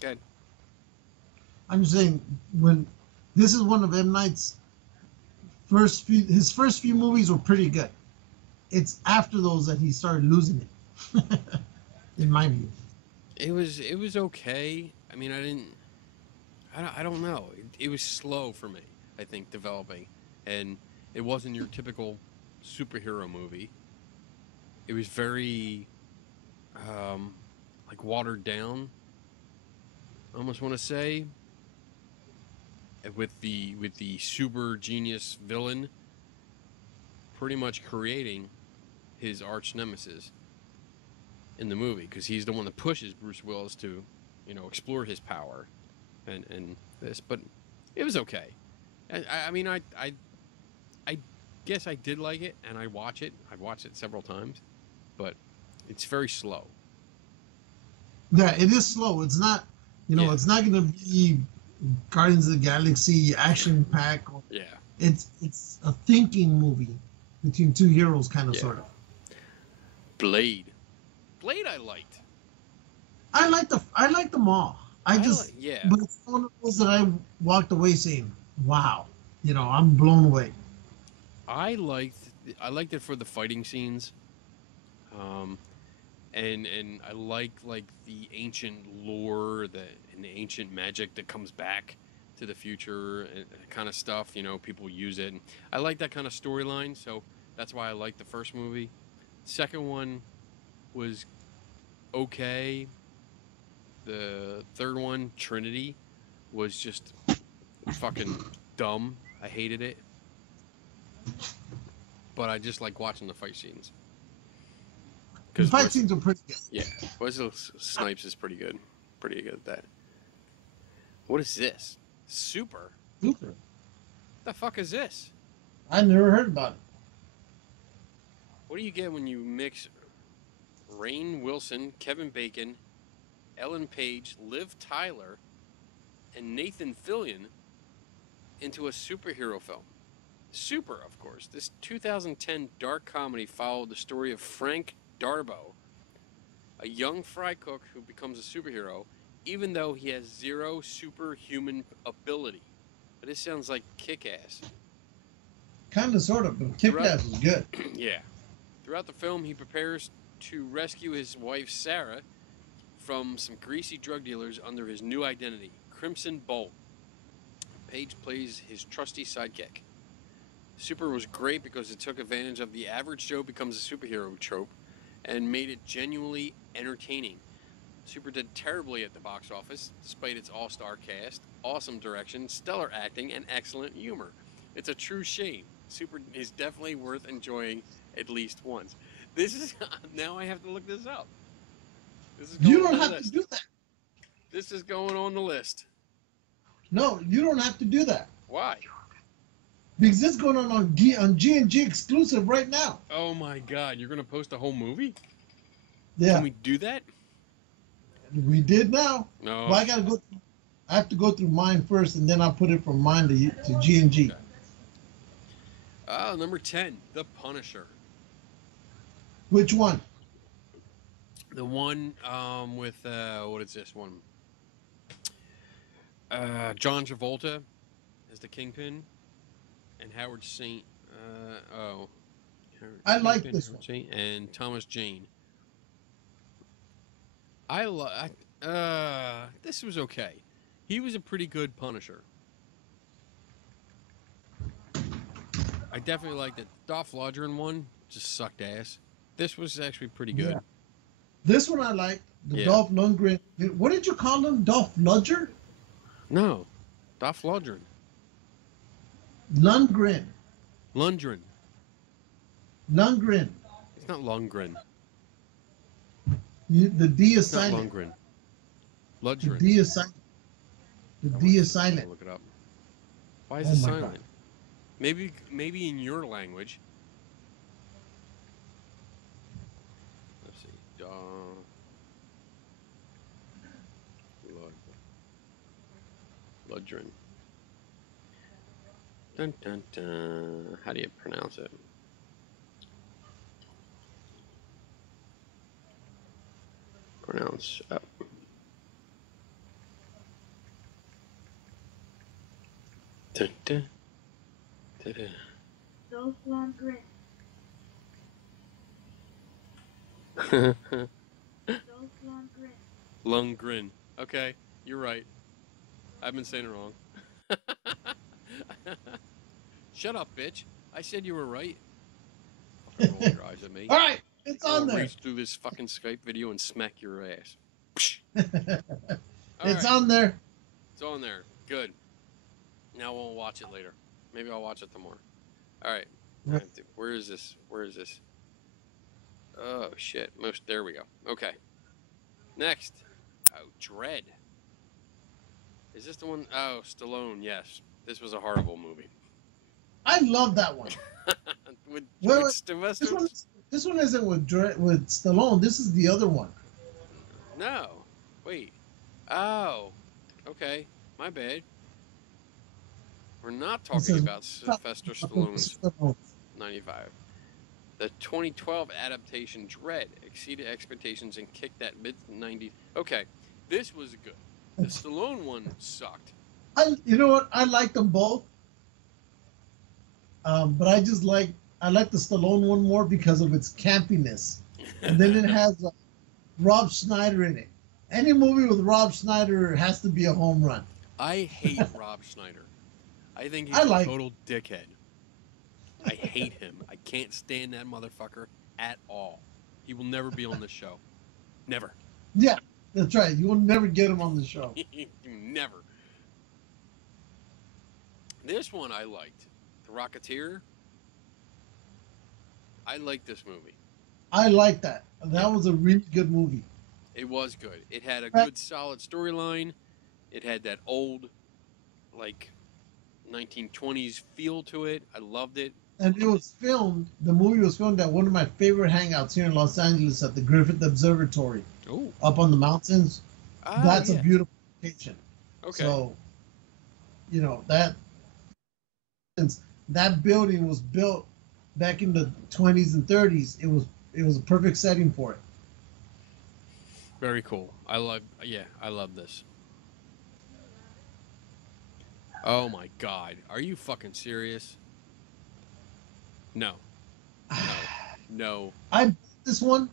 good. I'm saying when this is one of M Night's his first few movies were pretty good. It's after those that he started losing it, in my view. It was okay. I mean, I don't know. It was slow for me. I think developing, and it wasn't your typical superhero movie. It was very like watered down. I almost want to say with the super genius villain pretty much creating his arch nemesis in the movie, because he's the one that pushes Bruce Willis to, explore his power, and this. But it was okay. I mean, I guess I did like it, and I've watched it several times, but it's very slow. Yeah, it is slow. It's not, Yeah. it's not gonna be Guardians of the Galaxy action pack. Yeah. It's a thinking movie between two heroes, kind of Yeah. sort of. Blade I liked. I like them all. Yeah. But it's one of those that I walked away saying, "Wow," I'm blown away. I liked it for the fighting scenes, and I like the ancient lore, and the ancient magic that comes back to the future and kind of stuff. People use it. And I like that kind of storyline, so that's why I liked the first movie. Second one was okay. The third one, Trinity, was just fucking dumb. I hated it. But I just like watching the fight scenes. The fight scenes are pretty good. Yeah, Wesley Snipes is pretty good. Pretty good at that. What is this? Super? Super. The fuck is this? I never heard about it. What do you get when you mix Rainn Wilson, Kevin Bacon, Ellen Page, Liv Tyler, and Nathan Fillion into a superhero film? Super, of course. This 2010 dark comedy followed the story of Frank Darbo, a young fry cook who becomes a superhero, even though he has zero superhuman ability. But this sounds like Kick-Ass. Kind of, sort of, but Kick-Ass is good. Yeah. Throughout the film, he prepares to rescue his wife, Sarah, from some greasy drug dealers under his new identity, Crimson Bolt. Page plays his trusty sidekick. Super was great because it took advantage of the average Joe becomes a superhero trope and made it genuinely entertaining. Super did terribly at the box office, despite its all-star cast, awesome direction, stellar acting, and excellent humor. It's a true shame. Super is definitely worth enjoying at least once. This is now I have to look this up. This is going You don't on the have list. to do that. This is going on the list. No, you don't have to do that. Why? Because it's going on G&G exclusive right now. Oh my God! You're gonna post a whole movie? Yeah, Can we do that? we did now. No. Well, I have to go through mine first, and then I'll put it from mine to G&G. Oh, number 10, The Punisher. Which one? The one with what is this one? John Travolta as the Kingpin, and Howard Saint. I like Kingpin, this Howard one. Saint, and Thomas Jane. This was okay. He was a pretty good Punisher. I definitely liked it. Dolph Lundgren one just sucked ass. This was actually pretty good. Yeah. This one I like. The Yeah. Dolph Lundgren. What did you call him? Dolph Lundgren? No, Dolph Lundgren. Lundgren. Lundgren. Lundgren. It's not Lundgren. The D is It's not silent. Lundgren. The Lundgren. D is silent. The D is silent. Look it up. Why is Oh it my silent? God. Maybe in your language. Sidron. Dun dun dun. How do you pronounce it? Pronounce up. Dun dun. Dun dun. Dolph Lundgren. Dolph Lundgren. Lundgren. Okay, you're right. I've been saying it wrong. Shut up, bitch. I said you were right. Fucking roll your eyes at me. All right, it's on I'll there. race through this fucking Skype video and smack your ass. It's on there. It's on there. Good. Now we'll watch it later. Maybe I'll watch it tomorrow. All right. Right. Where is this? Where is this? Oh, shit. There we go. Okay. Next. Oh, Dread. Is this the one? Oh, Stallone. Yes. This was a horrible movie. I love that one. with Well, Sylvester? This one isn't with Stallone. This is the other one. No. Wait. Oh. Okay. My bad. We're not talking about Sylvester Stallone's 95. The 2012 adaptation Dread exceeded expectations and kicked that mid-90s. Okay. This was good. The Stallone one sucked. You know what? I like them both. But I like the Stallone one more because of its campiness. And then it has Rob Schneider in it. Any movie with Rob Schneider has to be a home run. I hate Rob Schneider. I think he's a total dickhead. I hate him. I can't stand that motherfucker at all. He will never be on this show. Never. Yeah, that's right. You will never get him on the show. Never. This one I liked. The Rocketeer. I liked this movie. I like that. That was a really good movie. It was good. It had a good, solid storyline. It had that old, like, 1920s feel to it. I loved it. And it was filmed, the movie was filmed at one of my favorite hangouts here in Los Angeles at the Griffith Observatory. Oh. Up on the mountains. That's a beautiful location. Okay. So, you know, that building was built back in the 20s and 30s. It was a perfect setting for it. Very cool. I love this. Oh my God. Are you fucking serious? No. No. I bought this one.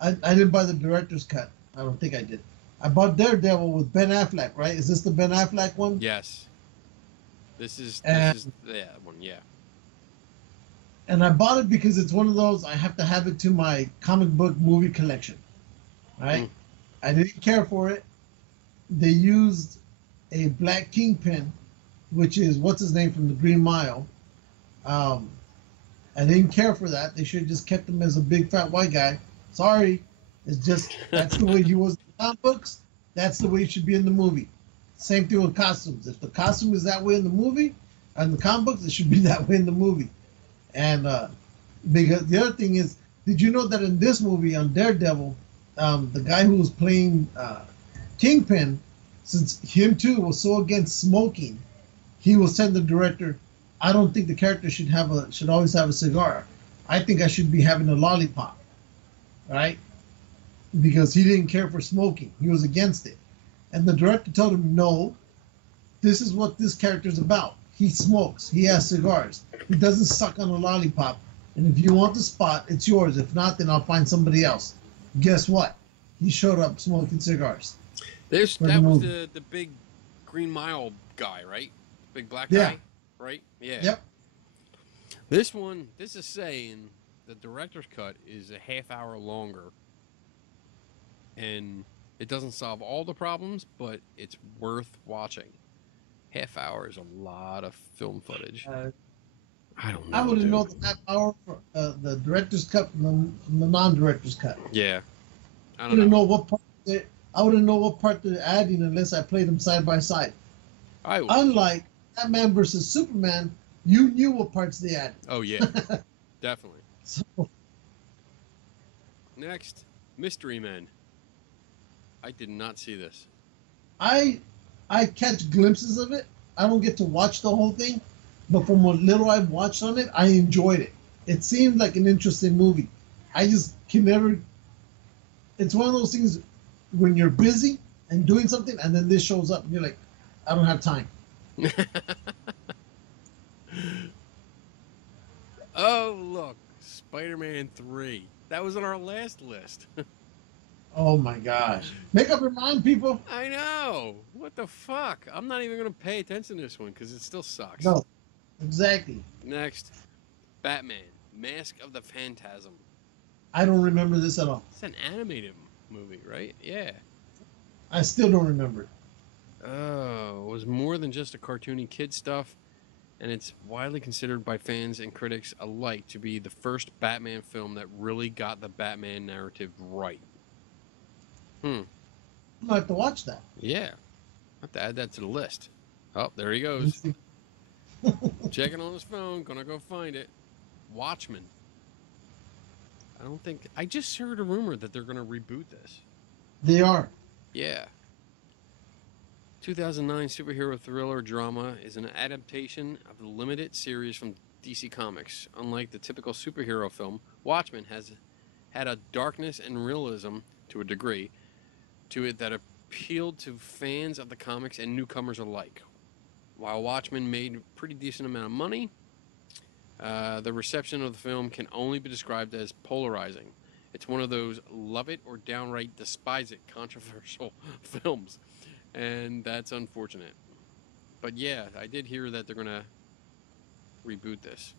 I didn't buy the director's cut. I don't think I did. I bought Daredevil with Ben Affleck, right? Is this the Ben Affleck one? Yes. This is that one, yeah. And I bought it because it's one of those, I have to have it to my comic book movie collection. Right? I didn't care for it. They used a black kingpin, which is what's his name from the Green Mile. I didn't care for that. They should have just kept him as a big fat white guy. Sorry. It's just that's the way he was in the comic books. That's the way he should be in the movie. Same thing with costumes. If the costume is that way in the movie, and the comic books, it should be that way in the movie. And because the other thing is, did you know that in this movie on Daredevil, the guy who was playing Kingpin, since him too was so against smoking, he was telling the director, I don't think the character should always have a cigar. I think I should be having a lollipop, right? Because he didn't care for smoking. He was against it. And the director told him, no, this is what this character's about. He smokes. He has cigars. He doesn't suck on a lollipop. And if you want the spot, it's yours. If not, then I'll find somebody else. Guess what? He showed up smoking cigars. That was the big Green Mile guy, right? Big black guy, right? Yeah. Yep. This is saying the director's cut is a half hour longer. And it doesn't solve all the problems, but it's worth watching. Half hour is a lot of film footage. I don't know. I would have known that hour for the director's cut from the non-director's cut. Yeah. I wouldn't know what part they're adding unless I played them side by side. Unlike Batman versus Superman, you knew what parts they added. Oh yeah, definitely. So, next, Mystery Men. I did not see this. I I catch glimpses of it. I don't get to watch the whole thing, but from what little I've watched on it, I enjoyed it. It seemed like an interesting movie. I just can never. It's one of those things when you're busy and doing something, and then this shows up, and you're like, I don't have time. Oh, look, Spider-Man 3. That was on our last list. Oh my gosh! Make up your mind, people. I know. What the fuck? I'm not even going to pay attention to this one because it still sucks. No, exactly. Next, Batman, Mask of the Phantasm. I don't remember this at all. It's an animated movie, right? Yeah. I still don't remember it. Oh, it was more than just a cartoony kid stuff, and it's widely considered by fans and critics alike to be the first Batman film that really got the Batman narrative right. I have to watch that. Yeah. I have to add that to the list. Oh, there he goes. Checking on his phone. Gonna go find it. Watchmen. I just heard a rumor that they're gonna reboot this. They are. Yeah. 2009 superhero thriller drama is an adaptation of the limited series from DC Comics. Unlike the typical superhero film, Watchmen has had a darkness and realism to a degree to it that appealed to fans of the comics and newcomers alike. While Watchmen made a pretty decent amount of money, the reception of the film can only be described as polarizing. It's one of those love it or downright despise it controversial films, and that's unfortunate. But yeah, I did hear that they're going to reboot this.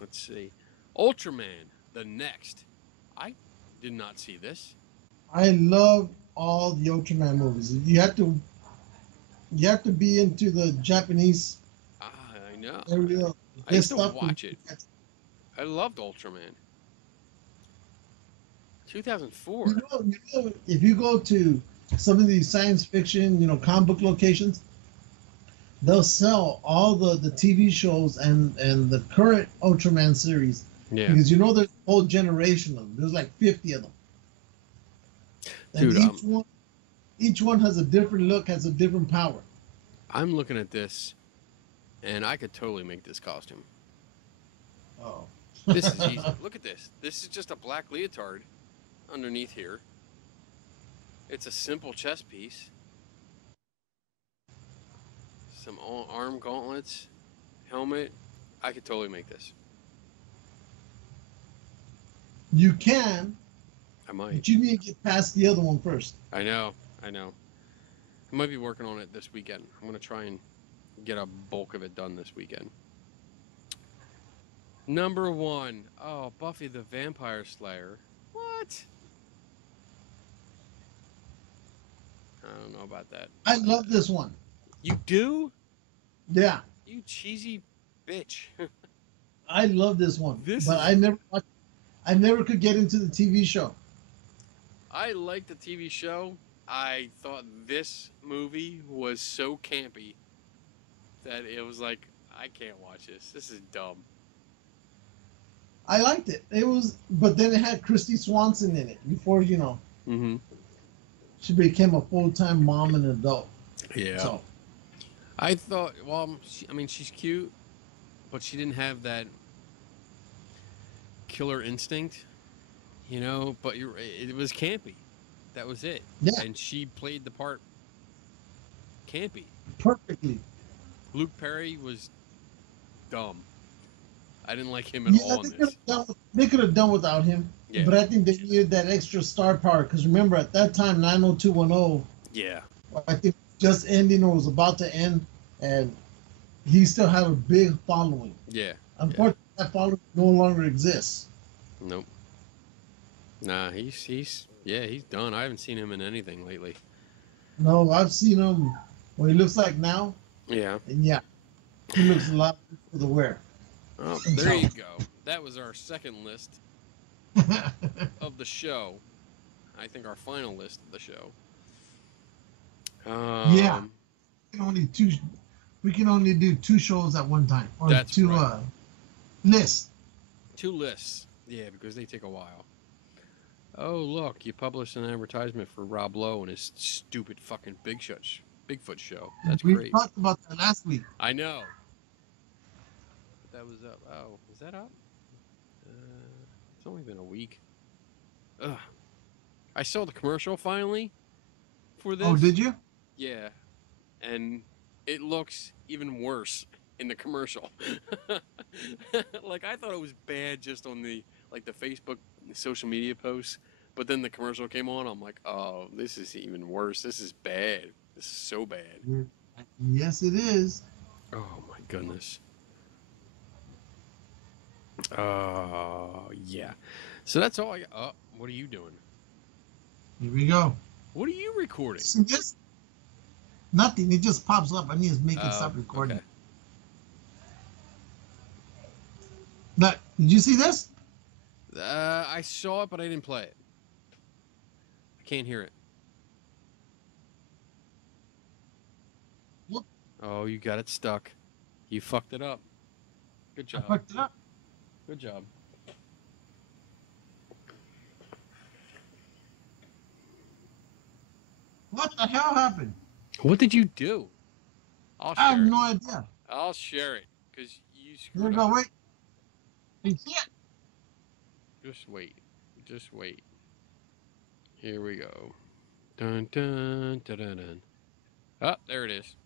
Let's see. Ultraman, the next. I did not see this. I love all the Ultraman movies. You have to be into the Japanese I know. area. I used to watch it. I loved Ultraman. 2004. You know, if you go to some of these science fiction, comic book locations, they'll sell all the TV shows and the current Ultraman series. Yeah. Because there's a whole generation of them. There's like 50 of them. And Dude, each one has a different look, has a different power. I'm looking at this, and I could totally make this costume. Oh. This is easy. Look at this. This is just a black leotard underneath here. It's a simple chest piece. Some arm gauntlets, helmet. I could totally make this. You can, I might. but you need to get past the other one first. I know. I might be working on it this weekend. I'm going to try and get a bulk of it done this weekend. Number 1. Oh, Buffy the Vampire Slayer. What? I don't know about that. I love this one. You do? Yeah, You cheesy bitch. I love this one. This but is- I never could get into the TV show. I liked the TV show. I thought this movie was so campy that it was like, I can't watch this. This is dumb. I liked it. But then it had Christy Swanson in it before, Mm-hmm. she became a full-time mom and adult. Yeah. So, I thought, she's cute, but she didn't have that killer instinct, but it was campy. That was it. Yeah. And she played the part campy. perfectly. Luke Perry was dumb. I didn't like him at all in this. They could have done without him. Yeah. But I think they needed that extra star power. Because remember, at that time, 90210, Yeah. I think just ending or was about to end. And he still had a big following. Yeah. Unfortunately, that following no longer exists. Nope. Nah, he's done. I haven't seen him in anything lately. No, I've seen him what he looks like now. Yeah. And yeah, he looks a lot good for the wear. Oh, there you go. That was our second list of the show. I think our final list of the show. Yeah. We can only do 2 shows at one time. Or That's 2 right. lists. 2 lists. Yeah, because they take a while. Oh, look, you published an advertisement for Rob Lowe and his stupid fucking Bigfoot show. That's We great. talked about that last week. I know. But that was up. Oh, is that up? It's only been a week. Ugh. I saw the commercial finally for this. Oh, did you? Yeah. And it looks even worse in the commercial. Like, I thought it was bad just on the Facebook social media posts, but then the commercial came on. I'm like, oh, this is even worse. This is bad. This is so bad. Yes, it is. Oh my goodness. Yeah. So that's all I got. Oh, what are you doing? Here we go. What are you recording? See this? Nothing. It just pops up. I need to make it stop recording. Okay. But did you see this? I saw it, but I didn't play it. I can't hear it. What? Oh, you got it stuck. You fucked it up. Good I job. fucked it up. Good job. What the hell happened? What did you do? I'll I have share it. no idea. I'll share it because you Here screwed we go. up. Wait. You can't. Just wait. Just wait. Here we go. Dun dun dun dun dun. Oh, there it is.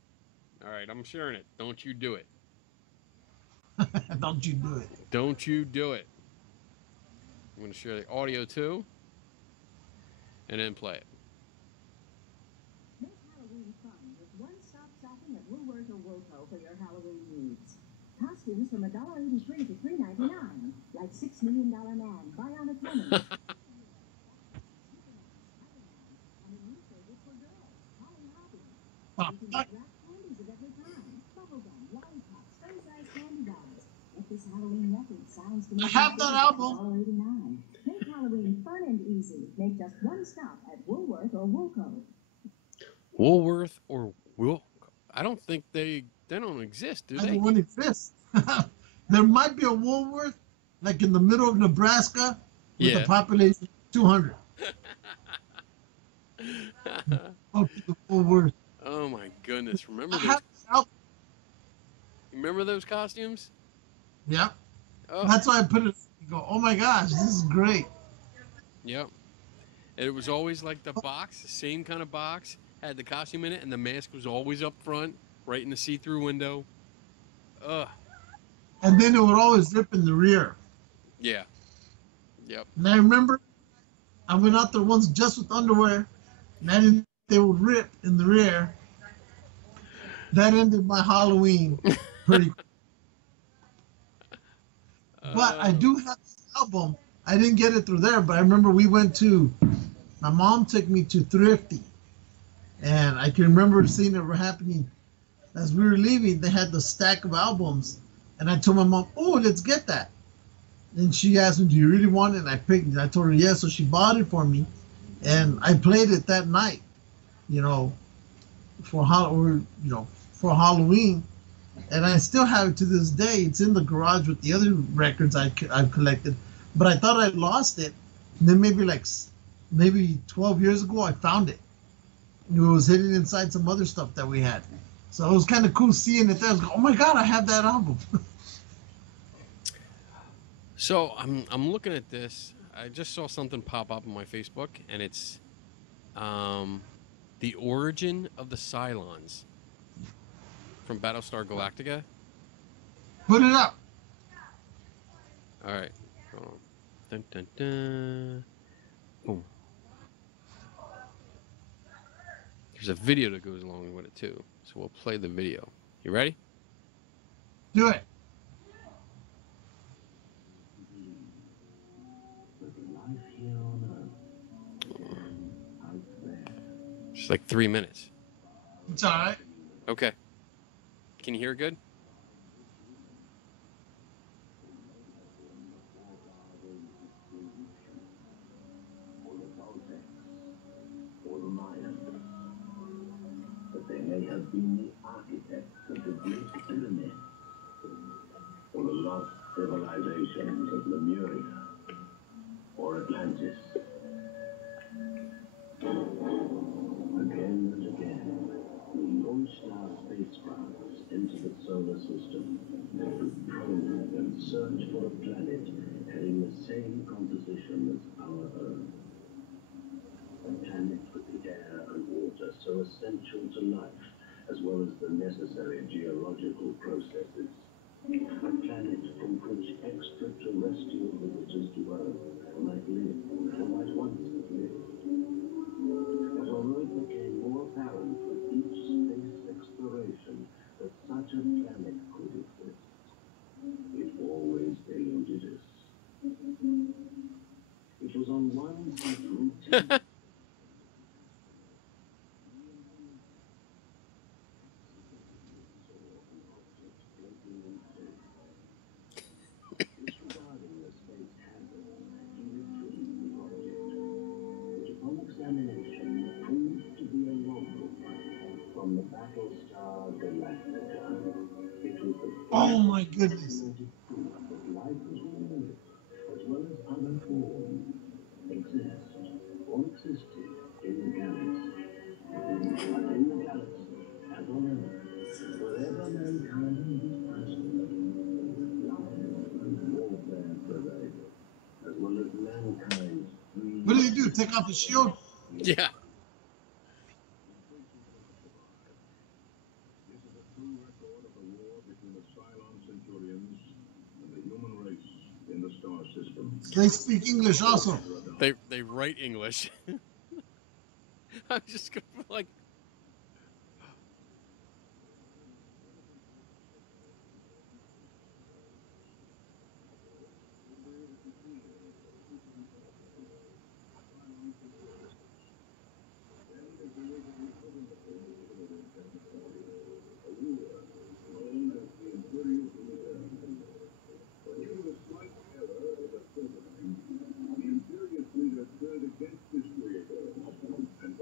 All right, I'm sharing it. Don't you do it. Don't you do it. Don't you do it. I'm going to share the audio too, and then play it. Make Halloween fun with one-stop shopping at Woolworth or Woolco for your Halloween needs. Costumes from $1.83 to $3.99, like $6 Million Man, Bionic Woman. And a new favorite for girls, Holly Hobbs. You can get wrapped candies of every kind, bubblegum, lollipops, fun-sized candy bars. If this Halloween record sounds to me, I have that album. $1.89. Make Halloween fun and easy. Make just one stop at Woolworth or Woolco. Woolworth or Will? I don't think they don't exist, do I they? don't want to exist. There might be a Woolworth, like in the middle of Nebraska, with a population of 200. Oh, the Woolworth. Oh my goodness! Remember I those? have this album. Remember those costumes? Yeah. Oh, That's why I put it. You go, oh my gosh, this is great. yep. And it was always like the box, the same kind of box, had the costume in it, and the mask was always up front, right in the see-through window. Ugh. And then it would always rip in the rear. Yeah. Yep. And I remember I went out there once just with underwear, and I didn't, they would rip in the rear. That ended my Halloween pretty quick. But I do have this album. I didn't get it through there, but I remember my mom took me to Thrifty. And I can remember seeing it happening. As we were leaving, they had the stack of albums. And I told my mom, oh, let's get that. And she asked me, do you really want it? And I picked it. I told her yes, so she bought it for me. And I played it that night, for Halloween. And I still have it to this day. It's in the garage with the other records I've collected. But I thought I lost it. And then maybe 12 years ago, I found it. It was hidden inside some other stuff that we had. So it was kind of cool seeing it there. I was like, oh my God, I have that album. So I'm looking at this. I just saw something pop up on my Facebook, and it's the origin of the Cylons from Battlestar Galactica. Put it up. All right. Hold on. Dun, dun, dun. Boom. There's a video that goes along with it too, so we'll play the video. You ready? Do it. It's like 3 minutes. It's all right. Okay. Can you hear it good? But they may have been the architects of the Great Pyramid, or the lost civilizations of Lemuria, or Atlantis. the necessary geological processes. A planet from which extraterrestrial visitors to Earth might live, or might once have lived. But although it became more apparent with each space exploration that such a planet could exist, it always eluded us. It was on one such routine. Disregarding the space hazard, he retrieved the object, which upon examination proved to be a logbook from the Battlestar Galactica. It was the Oh my goodness. documented proof that life was renewed, as well as other forms, exist or existed in the galaxy. But in the galaxy, as on Earth, wherever mankind is present, life and warfare prevail, as well as mankind's free. What did he do? Take off his shield? Yeah. This is a true record of the war between the Cylon Centurions and the human race in the star system. They speak English also. They write English. I'm just gonna like.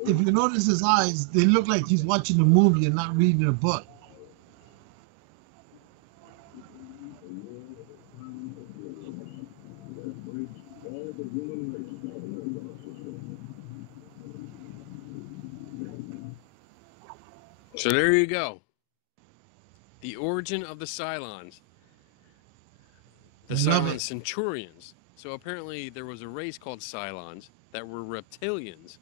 If you notice his eyes, they look like he's watching a movie and not reading a book. So there you go. The origin of the Cylons. The I love Cylon it. Centurions. So apparently there was a race called Cylons that were reptilians.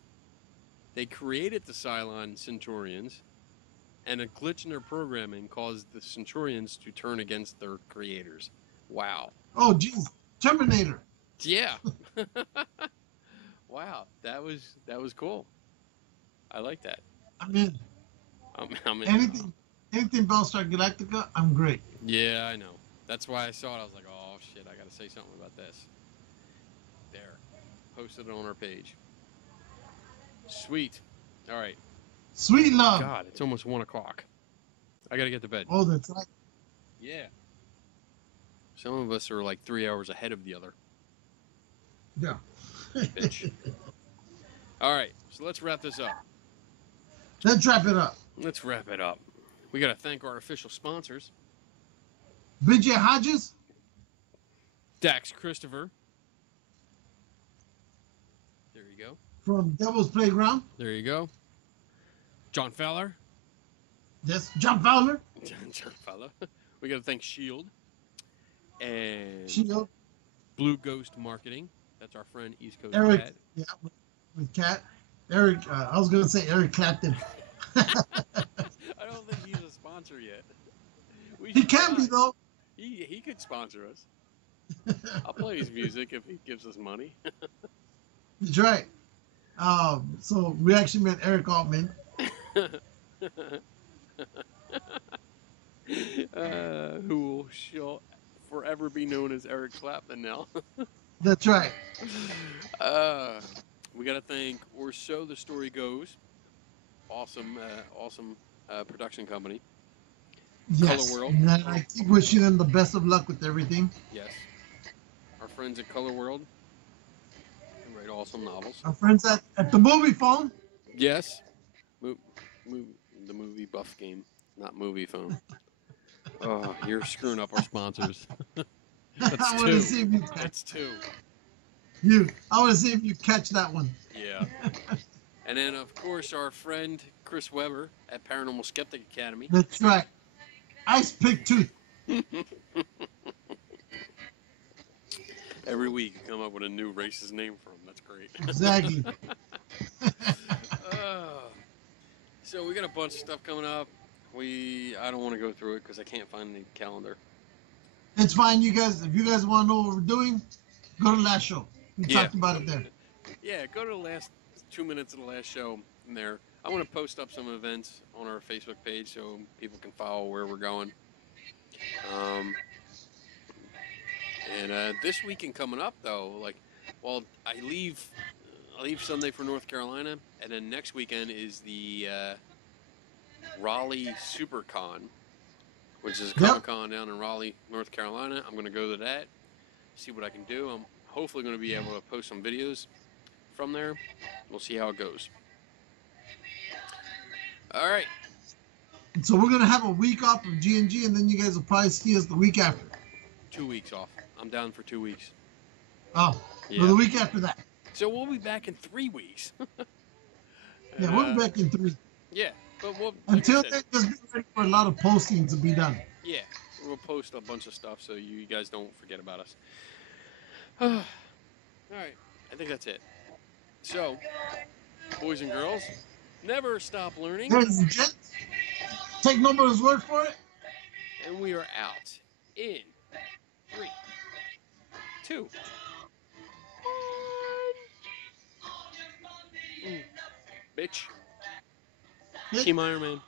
They created the Cylon Centurions, and a glitch in their programming caused the Centurions to turn against their creators. Wow. Oh, geez. Terminator. Yeah. Wow. That was cool. I like that. I'm in. I'm in. Anything Battlestar Galactica, I'm great. Yeah, I know. That's why I saw it. I was like, oh, shit, I got to say something about this. There. Posted it on our page. Sweet. All right. Sweet love. God, it's almost 1 o'clock. I got to get to bed. Oh, that's right. Yeah. Some of us are like 3 hours ahead of the other. Yeah. Bitch. All right. So let's wrap this up. Let's wrap it up. Let's wrap it up. We got to thank our official sponsors. BJ Hodges. Dax Christopher. There you go. From Devil's Playground. There you go. John Fowler. Yes, John Fowler. John Fowler. We got to thank Shield. And Shield. Blue Ghost Marketing. That's our friend East Coast Eric. Cat. Yeah, with Cat. Eric. I was gonna say Eric Clapton. I don't think he's a sponsor yet. He can be though. He could sponsor us. I'll play his music if he gives us money. That's right. So we actually met Eric Altman. Who shall forever be known as Eric Clapton now. That's right. We got to thank Or So the Story Goes. Awesome production company. Yes. Color World. And I keep wishing them the best of luck with everything. Yes. Our friends at Color World. They write awesome novels. Our friends at the movie phone. Yes. The movie buff game, not movie phone. Oh, you're screwing up our sponsors. That's I want to see if you catch. That's two. I want to see if you catch that one. Yeah. And then, of course, our friend Chris Weber at Paranormal Skeptic Academy. That's right. Ice Pick Tooth. Every week, you come up with a new racist name for him. That's great. Exactly. So we got a bunch of stuff coming up. I don't want to go through it because I can't find the calendar. It's fine, you guys. If you guys want to know what we're doing, go to last show. We Yeah. talked about it there. Yeah, go to the last 2 minutes of the last show in there. I want to post up some events on our Facebook page so people can follow where we're going. And this weekend coming up though, like, well, I leave Sunday for North Carolina, and then next weekend is the Raleigh SuperCon, which is a Comic-Con down in Raleigh, North Carolina. I'm going to go to that, see what I can do. I'm hopefully going to be able to post some videos from there. We'll see how it goes. All right. So we're gonna have a week off of G&G, and then you guys will probably see us the week after. 2 weeks off. I'm down for 2 weeks. Oh, Yeah. for the week after that. So we'll be back in 3 weeks. Yeah, we'll be back in 3. Yeah, but we'll Until then, just be ready for a lot of posting to be done. Yeah, we'll post a bunch of stuff so you guys don't forget about us. All right, I think that's it. So, boys and girls, never stop learning. Ladies and gents, take nobody's word for it. And we are out in 3, 2, 1. Bitch. Team Iron Man.